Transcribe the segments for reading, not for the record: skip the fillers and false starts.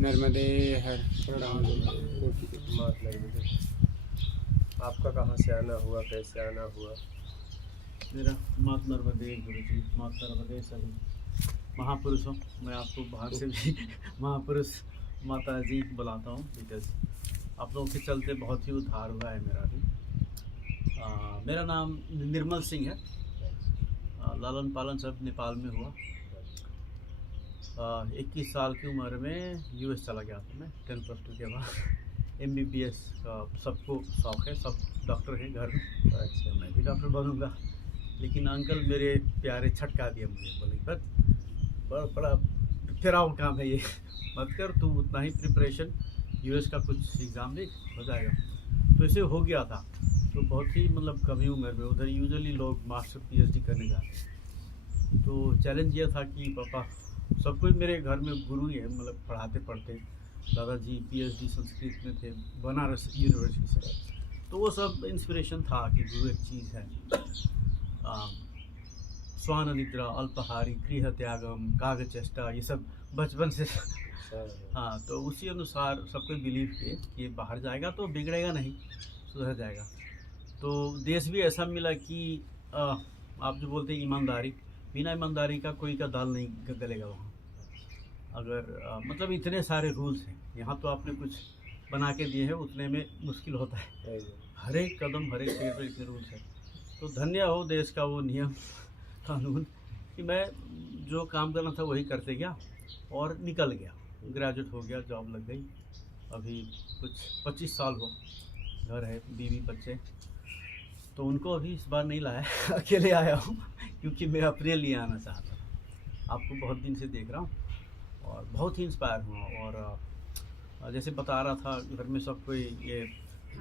नर्मदे हर प्रणाम। मात नर्मदे। आपका कहाँ से आना हुआ, कैसे आना हुआ? मेरा मात नर्मदे गुरु जी, मात नर्मदे सभी महापुरुषों। मैं आपको बाहर से भी महापुरुष माता जी बुलाता हूँ, बिकॉज आप लोगों के चलते बहुत ही उद्धार हुआ है मेरा भी। मेरा नाम निर्मल सिंह है। लालन पालन सब नेपाल में हुआ। 21 साल की उम्र में यूएस चला गया था मैं 10+2 के बाद। MBBS का सबको शौक़ है, सब डॉक्टर हैं घर में। अच्छा, मैं भी डॉक्टर बनूंगा, लेकिन अंकल मेरे प्यारे छटका दिया मुझे, बोले बस बड़ा फिराव काम है ये, मत कर, तू उतना ही प्रिपरेशन, यूएस का कुछ एग्ज़ाम दे, हो जाएगा। तो ऐसे हो गया था। तो बहुत ही मतलब कम ही उम्र में, उधर यूजुअली लोग मास्टर PhD करने जाते हैं। तो चैलेंज ये था कि पापा, सब कोई मेरे घर में गुरु ही है, मतलब पढ़ाते पढ़ते। दादाजी PhD संस्कृत में थे बनारस यूनिवर्सिटी से। तो वो सब इंस्पिरेशन था कि गुरु एक चीज़ है। स्वान निद्रा, अल्पाहारी, गृह त्यागम, कागज चेष्टा, ये सब बचपन से हाँ, तो उसी अनुसार सबको बिलीव किए कि बाहर जाएगा तो बिगड़ेगा नहीं, सुधर जाएगा। तो देश भी ऐसा मिला कि आप जो बोलते हैं ईमानदारी, बिना ईमानदारी का कोई का दाल नहीं गलेगा वहाँ। अगर मतलब इतने सारे रूल्स हैं यहाँ, तो आपने कुछ बना के दिए हैं, उतने में मुश्किल होता है। हर एक कदम, हर एक पेड़ पर इतने रूल्स हैं। तो धन्य हो देश का वो नियम कानून कि मैं जो काम करना था वही करते गया और निकल गया। ग्रेजुएट हो गया, जॉब लग गई। अभी कुछ 25 साल हो, घर है, बीवी बच्चे। तो उनको अभी इस बार नहीं लाया अकेले आया हूँ, क्योंकि मैं अपने लिए आना चाहता था। आपको बहुत दिन से देख रहा हूँ और बहुत ही इंस्पायर हुआ। और जैसे बता रहा था, घर में सब कोई ये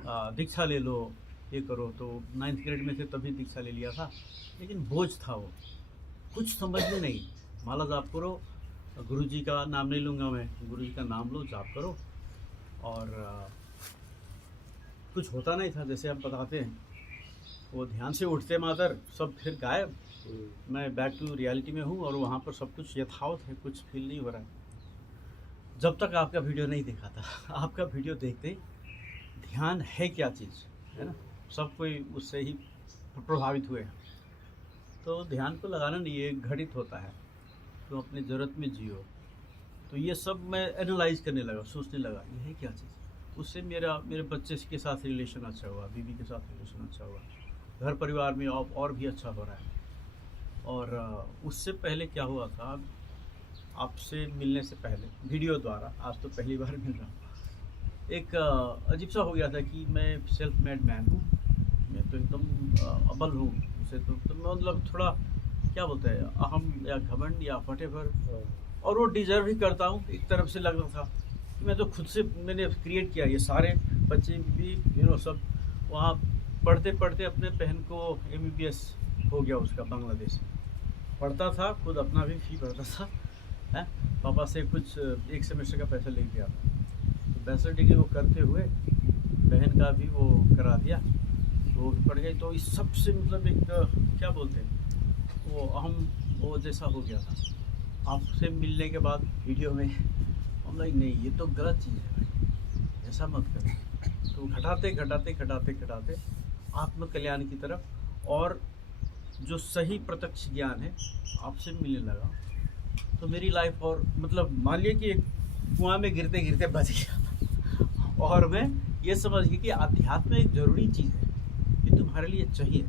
दीक्षा ले लो, ये करो। तो 9th ग्रेड में थे तभी दीक्षा ले लिया था, लेकिन बोझ था वो, कुछ समझ में नहीं। माला जाप करो, गुरु जी का नाम नहीं लूँगा मैं, गुरु जी का नाम लो, जाप करो। और कुछ होता नहीं था, जैसे आप बताते हैं। वो ध्यान से उठते मातर सब फिर गायब। मैं बैक टू रियलिटी में हूँ और वहाँ पर सब कुछ यथावत है, कुछ फील नहीं हो रहा है। जब तक आपका वीडियो नहीं देखा था, आपका वीडियो देखते ही ध्यान है क्या चीज़, है ना, सब कोई उससे ही प्रभावित हुए हैं। तो ध्यान को लगाना नहीं, ये घटित होता है, तो अपनी ज़रूरत में जियो। तो ये सब मैं एनालाइज करने लगा, सोचने लगा ये है क्या चीज़। उससे मेरे बच्चे के साथ रिलेशन अच्छा हुआ, बीवी के साथ रिलेशन अच्छा हुआ, घर परिवार में और भी अच्छा हो रहा है। और उससे पहले क्या हुआ था, आपसे मिलने से पहले वीडियो द्वारा, आज तो पहली बार मिल रहा हूँ, एक अजीब सा हो गया था कि मैं सेल्फ मेड मैन हूँ, मैं तो एकदम अबल हूँ उसे। तो मतलब थोड़ा क्या बोलते हैं, अहम या घमंड या व्हाटएवर, और वो डिज़र्व ही करता हूँ एक तरफ से। लग रहा था कि मैं तो खुद से मैंने क्रिएट किया। ये सारे बच्चे भी सब वहाँ पढ़ते पढ़ते अपने बहन को MBBS हो गया उसका, बांग्लादेश पढ़ता था, खुद अपना भी फी भरता था, है पापा से कुछ एक सेमेस्टर का पैसा ले गया था। तो बैचलर डिग्री वो करते हुए बहन का भी वो करा दिया, तो वो भी पढ़ गई। तो इस सब से मतलब एक क्या बोलते हैं, वो अहम वो जैसा हो गया था। आपसे मिलने के बाद वीडियो में हम लाइक नहीं, ये तो गलत चीज़ है भाई, ऐसा मत करो। तो घटाते घटाते घटाते घटाते आत्म कल्याण की तरफ, और जो सही प्रत्यक्ष ज्ञान है आपसे मिलने लगा। तो मेरी लाइफ, और मतलब मान लिया कि एक कुआं में गिरते गिरते बच गया और मैं ये समझ गया कि अध्यात्म एक ज़रूरी चीज़ है, ये तुम्हारे लिए चाहिए।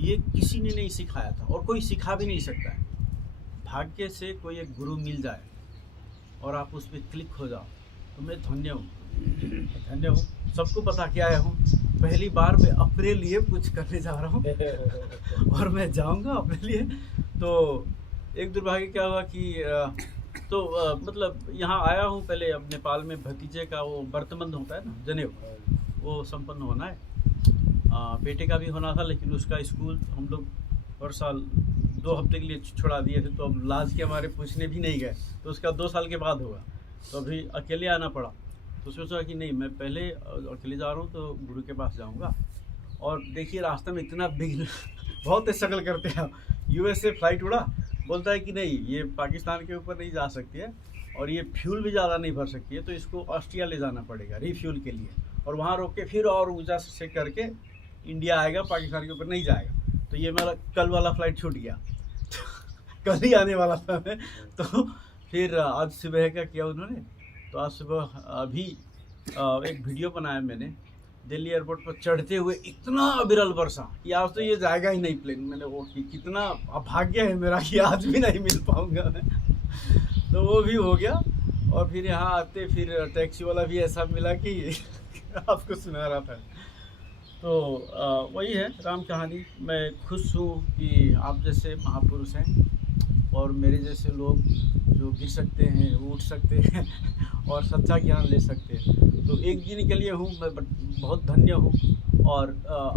ये किसी ने नहीं सिखाया था और कोई सिखा भी नहीं सकता है। भाग्य से कोई एक गुरु मिल जाए और आप उस पर क्लिक हो जाओ, तो मैं धन्य हूँ, धन्य हूँ। सबको बता के आया हूँ, पहली बार मैं अपने लिए कुछ करने जा रहा हूँ और मैं जाऊँगा अपने लिए। तो एक दुर्भाग्य क्या हुआ कि मतलब यहाँ आया हूँ पहले। अब नेपाल में भतीजे का वो व्रतबंध होता है ना, जनेऊ, वो संपन्न होना है। बेटे का भी होना था, लेकिन उसका स्कूल हम लोग हर साल 2 हफ्ते के लिए छुड़ा दिए थे, तो अब लाज के हमारे पूछने भी नहीं गए। तो उसका 2 साल के बाद होगा, तो अभी अकेले आना पड़ा। तो सोचा कि नहीं, मैं पहले अकेले जा रहा हूँ तो गुरु के पास जाऊँगा। और देखिए रास्ते में इतना बिग बहुत स्ट्रगल करते हैं। US से फ्लाइट उड़ा, बोलता है कि नहीं, ये पाकिस्तान के ऊपर नहीं जा सकती है, और ये फ्यूल भी ज़्यादा नहीं भर सकती है, तो इसको ऑस्ट्रिया ले जाना पड़ेगा रीफ्यूल के लिए, और वहाँ रोक के फिर और ऊँचा से करके इंडिया आएगा, पाकिस्तान के ऊपर नहीं जाएगा। तो ये मेरा कल वाला फ्लाइट छूट गया कल ही आने वाला था मैं, तो फिर आज सुबह का किया उन्होंने। तो आज सुबह अभी एक वीडियो बनाया मैंने दिल्ली एयरपोर्ट पर चढ़ते हुए, इतना विरल वर्षा कि आज तो ये जाएगा ही नहीं प्लेन। मैंने वो कि कितना अभाग्य है मेरा कि आज भी नहीं मिल पाऊंगा मैं तो वो भी हो गया। और फिर यहाँ आते फिर टैक्सी वाला भी ऐसा मिला कि आपको सुना रहा था। तो वही है राम कहानी। मैं खुश हूँ कि आप जैसे महापुरुष हैं और मेरे जैसे लोग जो गिर सकते हैं, उठ सकते हैं और सच्चा ज्ञान ले सकते हैं। तो एक दिन के लिए हूँ मैं बहुत धन्य हूँ, और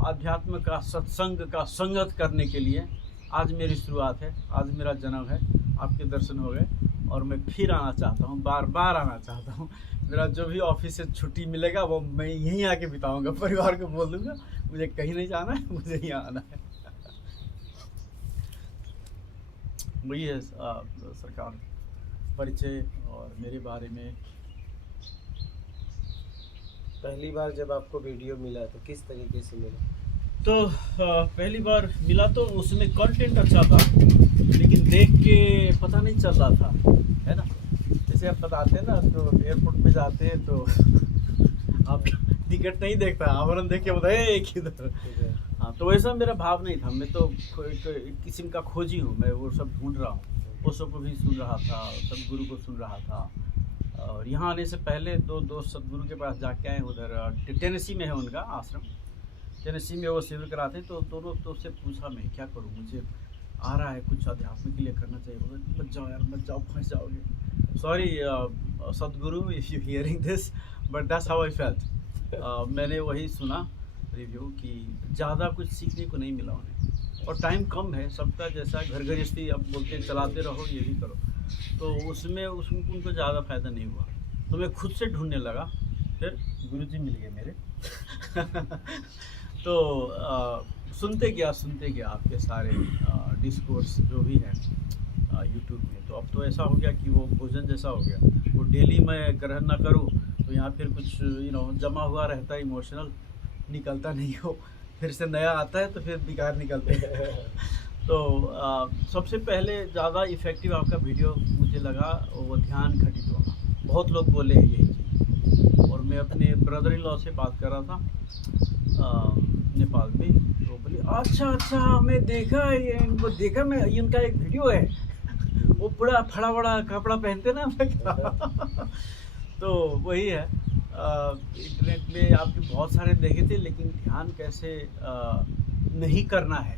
अध्यात्म का, सत्संग का संगत करने के लिए आज मेरी शुरुआत है, आज मेरा जन्म है। आपके दर्शन हो गए और मैं फिर आना चाहता हूँ, बार बार आना चाहता हूँ। मेरा जो भी ऑफिस से छुट्टी मिलेगा वो मैं यहीं आके बिताऊंगा। परिवार को बोल दूँगा मुझे कहीं नहीं जाना है, मुझे यहाँ आना है। वही है सरकार परिचय और मेरे बारे में। पहली बार जब आपको वीडियो मिला तो किस तरीके से मिला? तो पहली बार मिला तो उसमें कंटेंट अच्छा था, लेकिन देख के पता नहीं चल रहा था, है ना। जैसे आप बताते हैं ना, तो एयरपोर्ट पे जाते हैं तो आप टिकट नहीं देखता, आवरण देख के बताए एक किधर। हाँ, तो वैसा मेरा भाव नहीं था। मैं तो एक किस्म का खोजी हूँ, मैं वो सब ढूंढ रहा हूँ। ओशो को भी सुन रहा था, सदगुरु को सुन रहा था, और यहाँ आने से पहले दो दोस्त सदगुरु के पास जाके आए। उधर टेनेसी में है उनका आश्रम, टेनेसी में वो शिविर कराते। तो दोनों दोस्त से पूछा मैं क्या करूँ, मुझे आ रहा है कुछ अध्यात्म के लिए करना चाहिए। बोला मत जाओ यार, मत जाओ, फंस जाओगे। सॉरी सदगुरु if you hearing this, but that's how I felt. मैंने वही सुना रिव्यू कि ज़्यादा कुछ सीखने को नहीं मिला उन्हें, और टाइम कम है सबका। जैसा घर गृहस्थी अब बोलते हैं चलाते रहो, ये भी करो, तो उसमें उनको ज़्यादा फ़ायदा नहीं हुआ। तो मैं खुद से ढूंढने लगा, फिर गुरुजी मिल गए मेरे तो सुनते गया आपके सारे डिस्कोर्स जो भी है यूट्यूब में। तो अब तो ऐसा हो गया कि वो भोजन जैसा हो गया, वो डेली मैं ग्रहण ना करूँ तो यहाँ फिर कुछ जमा हुआ रहता है, इमोशनल निकलता नहीं हो, फिर से नया आता है तो फिर बेकार निकलते हैं तो सबसे पहले ज़्यादा इफ़ेक्टिव आपका वीडियो मुझे लगा वो ध्यान घटित होना। बहुत लोग बोले हैं यही चीज़, और मैं अपने ब्रदर इन लॉ से बात कर रहा था नेपाल में, तो बोले अच्छा मैं देखा, ये इनको देखा, मैं इनका एक वीडियो है, वो पूरा फड़ा बड़ा कपड़ा पहनते ना तो वही है। इंटरनेट में आपके बहुत सारे देखे थे, लेकिन ध्यान कैसे नहीं करना है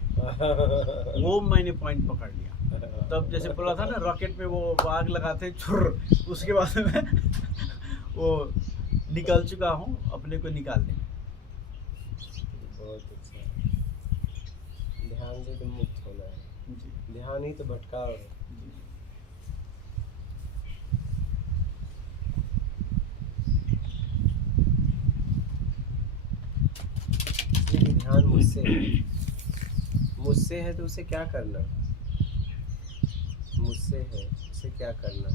वो मैंने पॉइंट पकड़ लिया। तब जैसे बोला था ना, रॉकेट में वो आग लगाते छुर, उसके बाद में वो निकल चुका हूँ अपने को निकालने में। बहुत अच्छा। ध्यान से तो मुक्त होना है जी। ध्यान ही तो भटकाव है। इसलिए ध्यान मुझसे है तो उसे क्या करना, मुझसे है उसे क्या करना।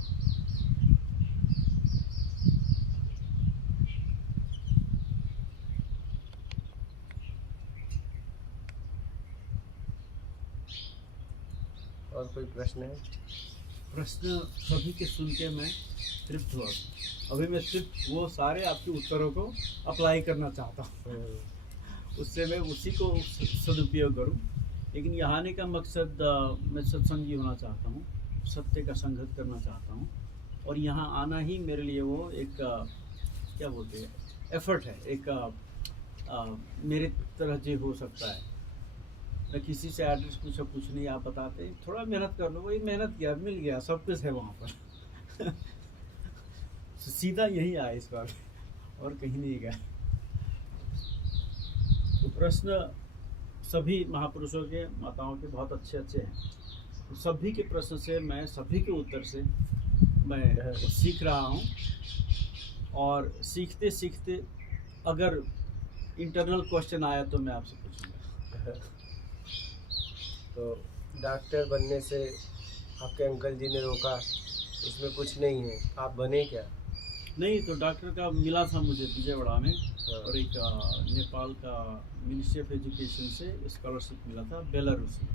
और कोई प्रश्न है? प्रश्न सभी के सुन के मैं तृप्त हुआ। अभी मैं सिर्फ वो सारे आपके उत्तरों को अप्लाई करना चाहता हूँ, उससे मैं उसी को सदुपयोग करूँ। लेकिन यहाँ आने का मकसद मैं सत्संगी होना चाहता हूँ, सत्य का संघर्ष करना चाहता हूँ, और यहाँ आना ही मेरे लिए वो एक क्या बोलते हैं एफर्ट है, एक मेरे तरह जो हो सकता है। न किसी से एड्रेस पूछा, कुछ नहीं, आप बताते थोड़ा मेहनत कर लो, वही मेहनत किया, मिल गया, सब कुछ है वहाँ पर सीधा यही आया इस बार और कहीं नहीं गया। तो प्रश्न सभी महापुरुषों के, माताओं के बहुत अच्छे हैं। तो सभी के प्रश्न से मैं, सभी के उत्तर से मैं सीख रहा हूँ, और सीखते सीखते अगर इंटरनल क्वेश्चन आया तो मैं आपसे पूछूंगा। तो डॉक्टर बनने से आपके अंकल जी ने रोका, इसमें कुछ नहीं है। आप बने क्या? नहीं तो डॉक्टर का मिला था मुझे विजयवाड़ा में, हाँ। और एक नेपाल का मिनिस्ट्री ऑफ एजुकेशन से स्कॉलरशिप मिला था बेलारूस में,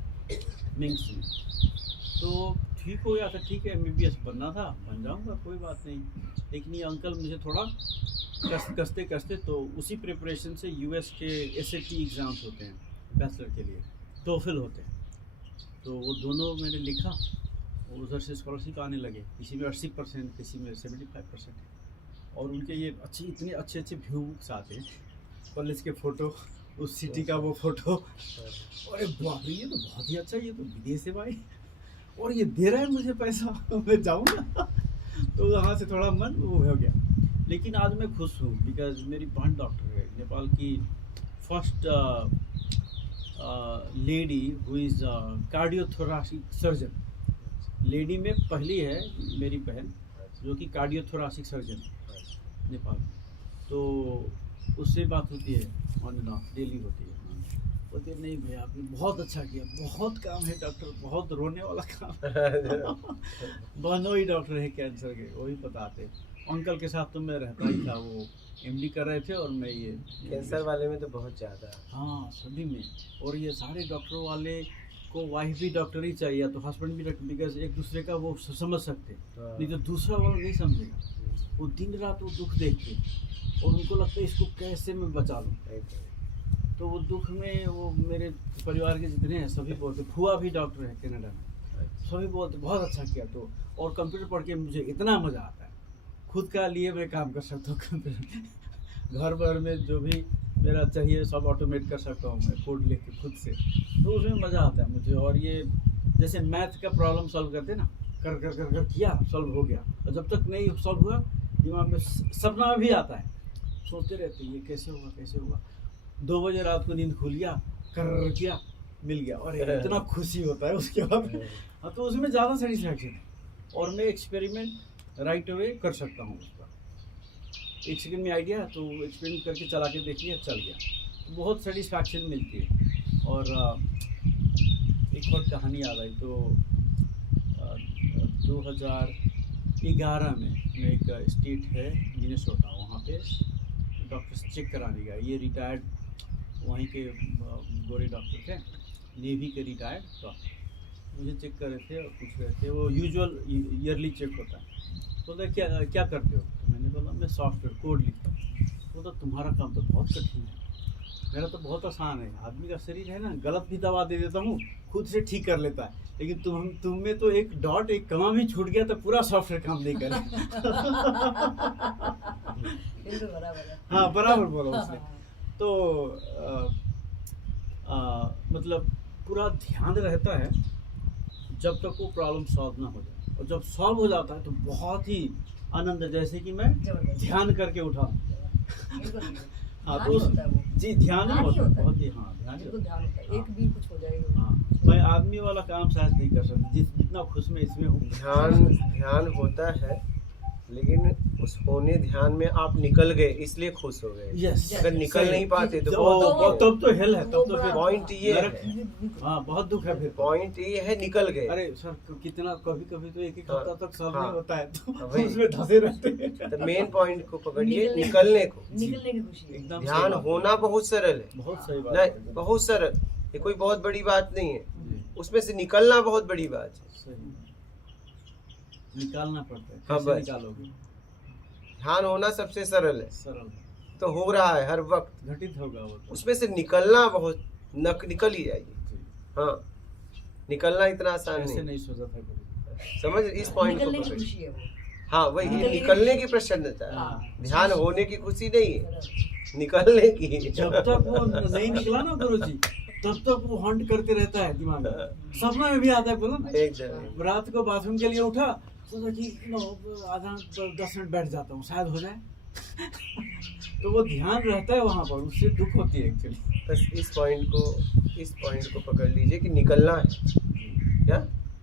मिंग्स में। तो ठीक हो गया था, ठीक है MBBS बनना था, बन जाऊंगा कोई बात नहीं। लेकिन ये अंकल मुझे थोड़ा कसते कसते, तो उसी प्रिपरेशन से US के SAT एग्ज़ाम्स होते हैं बैचलर के लिए, TOEFL होते हैं, तो वो दोनों मैंने लिखा और उधर से स्कॉलरशिप आने लगे, किसी में 80%, किसी में 75%। और उनके ये इतने अच्छे अच्छे व्यू बुक्स आते हैं, कॉलेज के फ़ोटो, उस सिटी का वो फ़ोटो, अरे बाप रे ये तो बहुत ही अच्छा, ये तो विदेश है भाई, और ये दे रहा है मुझे पैसा, मैं जाऊँगा। तो वहाँ से थोड़ा मन वो हो गया। लेकिन आज मैं खुश हूँ बिकॉज मेरी बहन डॉक्टर है, नेपाल की first lady who is cardiothoracic surgeon. Lady में पहली है मेरी बहन जो कि कार्डियोथोरासिक सर्जन है नेपाल में। तो उससे बात होती है, ऑन एंड ऑफ डेली होती है। बोलते नहीं भैया आपने बहुत अच्छा किया, बहुत काम है डॉक्टर, बहुत रोने वाला काम। दोनों ही डॉक्टर है कैंसर के, वही बताते। अंकल के साथ तो मैं रहता ही था, वो MD कर रहे थे और मैं ये कैंसर वाले में तो बहुत ज़्यादा। हाँ सभी में। और ये सारे डॉक्टरों वाले को वाइफ भी डॉक्टर ही चाहिए, तो हस्बैंड भी डॉक्टर, बिकॉज एक दूसरे का वो समझ सकते, नहीं तो दूसरा वाला नहीं समझेगा। वो दिन रात वो दुख देखते और उनको लगता है इसको कैसे मैं बचा लूँ। तो वो दुख में वो मेरे परिवार के जितने हैं सभी बोलते, फुआ भी डॉक्टर है कनाडा में, सभी बोलते बहुत अच्छा किया। तो और कंप्यूटर पढ़ के मुझे इतना मज़ा आता है, खुद का लिए मैं काम कर सकता हूँ कंप्यूटर, घर भर में जो भी मेरा चाहिए सब ऑटोमेट कर सकता हूँ मैं, कोड लिख के खुद से। तो उसमें मज़ा आता है मुझे। और ये जैसे मैथ का प्रॉब्लम सॉल्व करते ना, कर कर कर कर किया, सॉल्व हो गया। और जब तक नहीं सॉल्व हुआ दिमाग में सपना में भी आता है, सोचते रहते ये कैसे होगा कैसे होगा। 2 बजे रात को नींद खुल गया, कर किया, मिल गया, और इतना खुशी होता है उसके बाद। हाँ तो उसमें ज़्यादा सेटिस्फैक्शन है। और मैं एक्सपेरिमेंट राइट अवे कर सकता हूँ उसका। 1 सेकंड में आइडिया तो एक्सपेरिमेंट करके चला के देख लिया, चल गया, तो बहुत सेटिस्फैक्शन मिलती है। और एक और कहानी याद आई। तो 2011 में मैं एक स्टेट है मिनेसोटा, वहाँ पे डॉक्टर चेक कराने गया। ये रिटायर्ड वहीं के गोरे डॉक्टर थे, नेवी के रिटायर्ड डॉक्टर, मुझे चेक कर रहे थे और पूछ रहे थे, वो यूजुअल ईयरली चेक होता है। बोला क्या करते हो? मैंने बोला मैं सॉफ्टवेयर कोड लिखता हूँ। बोला तुम्हारा काम तो बहुत कठिन है, मेरा तो बहुत आसान है। आदमी का शरीर है ना, गलत भी दवा दे देता हूँ, खुद से ठीक कर लेता है, लेकिन तुम में तो एक डॉट एक कमा भी छूट गया तो पूरा सॉफ्टवेयर काम नहीं करे। हाँ बराबर बोला उसने। तो मतलब पूरा ध्यान रहता है जब तक वो प्रॉब्लम सॉल्व ना हो जाए, और जब सॉल्व हो जाता है तो बहुत ही आनंद है, जैसे कि मैं ध्यान करके उठा। हाँ तो जी ध्यान ही होता है, बहुत ही। हाँ ध्यान होता है, एक भी कुछ हो जाएगा। हाँ मैं आदमी वाला काम शायद नहीं कर सकता जितना खुश में इसमें हूँ। ध्यान होता है, लेकिन उस होने ध्यान में आप निकल गए इसलिए खुश हो गए। यस अगर निकल नहीं पाते तो तब तो हेल है, तब तो फिर पॉइंट ये है। हाँ बहुत दुख है फिर। पॉइंट ये है निकल गए। अरे सर कितना कभी कभी तो एक हफ्ता तक सॉल्व हाँ, नहीं होता है, तो वही। उसमें धंसे रहते हैं। तो मेन पॉइंट को पकड़िए, निकलने को। निकलने की खुशी है। एकदम ध्यान सही बात। होना बहुत सरल है, बहुत सही बात नहीं है। बहुत सरल, ये कोई बहुत बड़ी बात नहीं है। जी, उसमें से निकलना बहुत बड़ी बात है। सही निकालना पड़ता है, हाँ, कैसे बस। निकालोगे? ध्यान होना सबसे सरल है, सरल तो हो रहा है हर वक्त। घटित होगा वो तो। उसमें से निकलना बहुत निकल ही जाइए। जी, हाँ निकलना इतना आसान ऐसे नहीं, नहीं सोचा था कभी। समझ इस पॉइंट को निकलने की पकड़िए। खुशी है वो। हाँ वही हाँ। निकलने की प्रसन्नता है, हाँ। ध्यान होने की खुशी नहीं है, निकलने की। जब तक वो नहीं निकला ना गुरुजी, तब तक वो हंट करते रहता है दिमाग में। सपना में भी आता है, बोलो ना एकदम रात को बाथरूम के लिए उठा, सोचा कि आधा 10 मिनट बैठ जाता हूँ शायद हो जाए। तो वो ध्यान रहता है वहाँ पर, उससे दुख होती है एक्चुअली। बस इस पॉइंट को पकड़ लीजिए कि निकलना है, क्या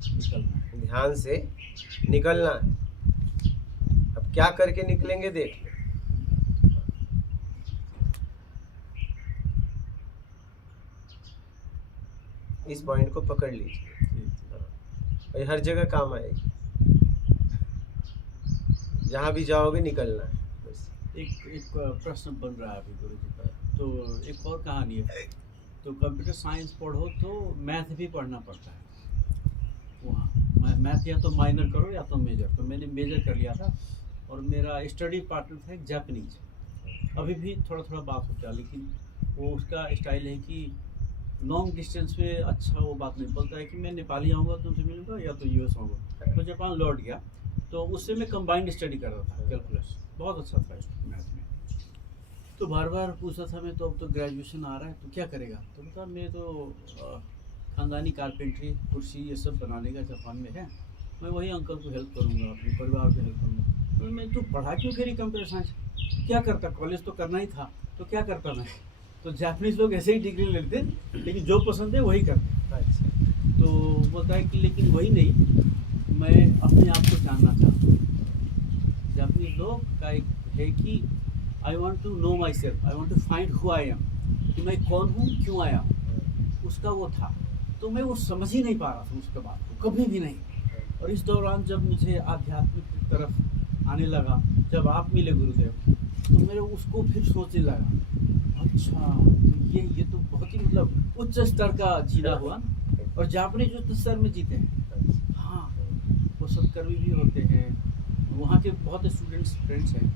निकलना है। ध्यान से निकलना है। अब क्या करके निकलेंगे देख लो। इस पॉइंट को पकड़ लीजिए, जी, जी। ये हर जगह काम आएगी। जहाँ भी जाओगे निकलना है बस। एक प्रश्न बन रहा है अभी गुरु जी का, तो एक और कहानी है। तो कंप्यूटर साइंस पढ़ो तो मैथ भी पढ़ना पड़ता है वहाँ। मैथ या तो माइनर करो या तो मेजर। तो मैंने मेजर कर लिया था और मेरा स्टडी पार्टनर था एक जापानीज। अभी भी थोड़ा थोड़ा बात होता है, लेकिन वो उसका स्टाइल है कि लॉन्ग डिस्टेंस में अच्छा वो बात नहीं बोलता है कि मैं नेपाली आऊँगा तुमसे मिलूंगा या तो यूएस आऊँगा। तो जापान लौट गया तो उससे मैं कंबाइंड स्टडी कर रहा था, कैलकुलस बहुत अच्छा था मैथ में। तो बार बार पूछा था मैं, तो अब तो ग्रेजुएशन आ रहा है तो क्या करेगा। तो बता मैं तो ख़ानदानी कारपेंट्री कुर्सी ये सब बनाने का जापान में है, मैं वही अंकल को हेल्प करूँगा, अपने परिवार को हेल्प करूँगा। तो मैं तो पढ़ा क्यों करी कंप्यूटर साइंस, क्या करता, कॉलेज तो करना ही था तो क्या करता मैं। तो जापानीज लोग ऐसे ही डिग्री लेते लेकिन जो पसंद है वही करते। अच्छा। तो बोलता है कि लेकिन वही नहीं, मैं अपने आप को जानना चाहता हूँ। जापानीज लोग का एक है कि I want to know myself, I want to find who I am, कि मैं कौन हूँ, क्यों आया हूँ, उसका वो था। तो मैं वो समझ ही नहीं पा रहा था उसके बाद को, कभी भी नहीं। और इस दौरान जब मुझे आध्यात्मिक की तरफ आने लगा, जब आप मिले गुरुदेव, तो मेरे उसको फिर सोचने लगा, अच्छा तो ये तो बहुत ही मतलब उच्च स्तर का जीना हुआ ना। और जापानीज उच्च स्तर में जीते हैं। हाँ, वो सत्कर्मी भी होते हैं, वहाँ के बहुत स्टूडेंट्स फ्रेंड्स हैं।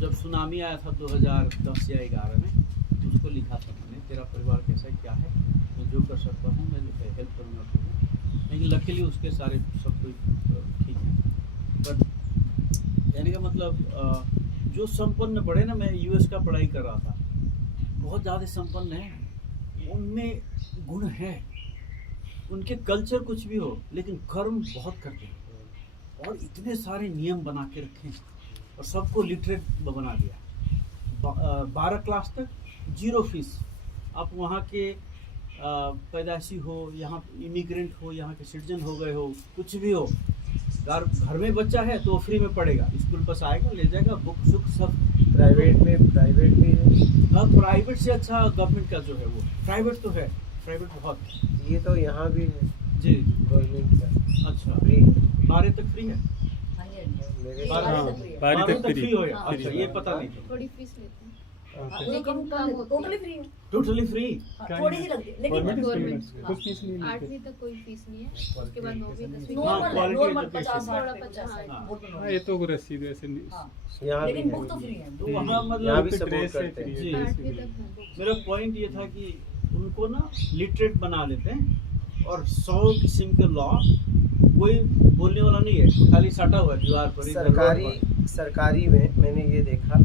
जब सुनामी आया था 2010 या 11 में, तो उसको लिखा था मैंने, तेरा परिवार कैसा है, क्या है, मैं जो कर सकता हूँ मैं हेल्प करूँगा तुम्हें। लेकिन लकीली उसके सारे सब कुछ ठीक है। बट कहने का मतलब जो संपन्न बड़े ना, मैं यूएस का पढ़ाई कर रहा था, बहुत ज़्यादा संपन्न है, उनमें गुण है, उनके कल्चर कुछ भी हो लेकिन कर्म बहुत करते हैं और इतने सारे नियम बना के रखे हैं और सबको लिटरेट बना दिया। 12 क्लास तक 0 फीस। आप वहाँ के पैदाइशी हो, यहाँ इमिग्रेंट हो, यहाँ के सिटीजन हो गए हो, कुछ भी हो, घर में बच्चा है तो फ्री में पढ़ेगा, स्कूल बस आएगा ले जाएगा, बुक सुक सब। प्राइवेट भी है। हाँ, प्राइवेट से अच्छा गवर्नमेंट का जो है वो, प्राइवेट तो है, प्राइवेट बहुत। ये तो यहाँ भी है जी गवर्नमेंट का। अच्छा, फ्री है। 12 तक फ्री है, हाँ जी, हाँ जी। मेरे 12 12 तक फ्री हो गया। हाँ, अच्छा, ये पता नहीं था। थोड़ी फीस लेते हैं लेकिन टोटली फ्री है। Totally free. हाँ, थोड़ी सी लगती है लेकिन गवर्नमेंट कुछ फीस नहीं लेते। 8वीं तक कोई फीस नहीं है, उसके बाद 9वीं 10वीं हाँ, नॉर्मल quality नॉर्मल education। 50 थोड़ा 60 50, हाँ। वो तो हाँ, normal। ये तो रसीद वैसे नहीं। हाँ, यहाँ भी लेकिन है। बुक तो फ्री है। तो वहाँ यहाँ मतलब भी सपोर्ट ड्रेस है करते हैं। फ्री जी। है, 8वीं तक है। मेरा पॉइंट ये था कि उनको ना लिटरेट बना देते हैं और 100 किस्म के लॉ, कोई बोलने वाला नहीं है, खाली सटा हुआ है दीवार पर। इधर रोड पर। सरकारी में मैंने ये देखा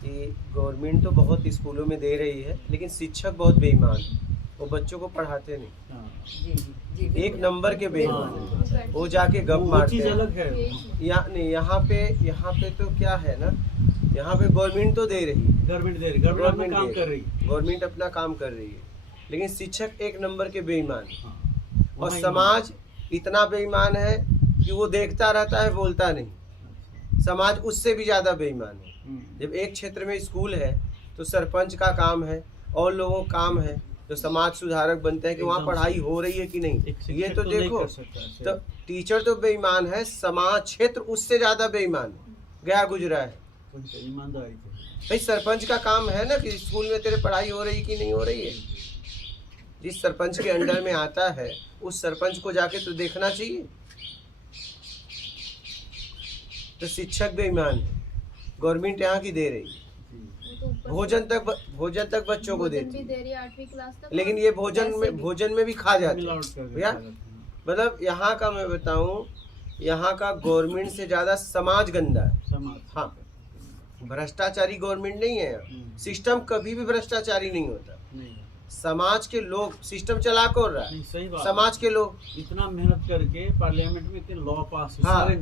कि गवर्नमेंट तो बहुत स्कूलों में दे रही है, लेकिन शिक्षक बहुत बेईमान है, वो बच्चों को पढ़ाते नहीं, हाँ। जी जी जी एक नंबर के बेईमान है, वो जाके गप वो मारते चीज़ हैं। अलग है। यहाँ पे तो क्या है ना, यहाँ पे गवर्नमेंट तो दे रही है, गवर्नमेंट दे रही, गवर्नमेंट अपना काम कर रही है। गवर्नमेंट अपना काम कर रही है, लेकिन शिक्षक एक नंबर के बेईमान है। हाँ। और वहाँ समाज इतना बेईमान है कि वो देखता रहता है, बोलता नहीं। समाज उससे भी ज्यादा बेईमान है। जब एक क्षेत्र में स्कूल है तो सरपंच का काम है और लोगों का काम है जो समाज सुधारक बनते हैं कि वहाँ एकदम पढ़ाई सही। हो रही है कि नहीं। एक शिक्षक ये तो नहीं देखो, कर सकता ऐसे। तो टीचर तो बेईमान है, समाज क्षेत्र उससे ज्यादा बेईमान है, गया गुजरा है। उनका ईमानदारी से। भाई सरपंच का काम है ना कि स्कूल में तेरे पढ़ाई हो रही कि नहीं हो रही है। जिस सरपंच के अंडर में आता है उस सरपंच को जाके तो देखना चाहिए। तो शिक्षक बेईमान है, गवर्नमेंट यहाँ की दे रही है, वो तो ऊपर भोजन तक बच्चों को भोजन देती भी है, दे रही है 8वीं क्लास तक। लेकिन और ये पैसे भी। भोजन में भी खा जाते मिलावट हैं कर भैया। देते हैं। मतलब यहाँ का मैं बताऊँ, यहाँ का गवर्नमेंट से ज्यादा समाज गंदा है। समाज। हाँ, भ्रष्टाचारी गवर्नमेंट नहीं है यहाँ। सिस्टम कभी भी भ्रष्टाचारी नहीं होता। नहीं समाज के लोग सिस्टम चला कौन रहा नहीं, है, सही बात। समाज के लोग। इतना मेहनत करके पार्लियामेंट में इतने लॉ पास, हाँ। सारे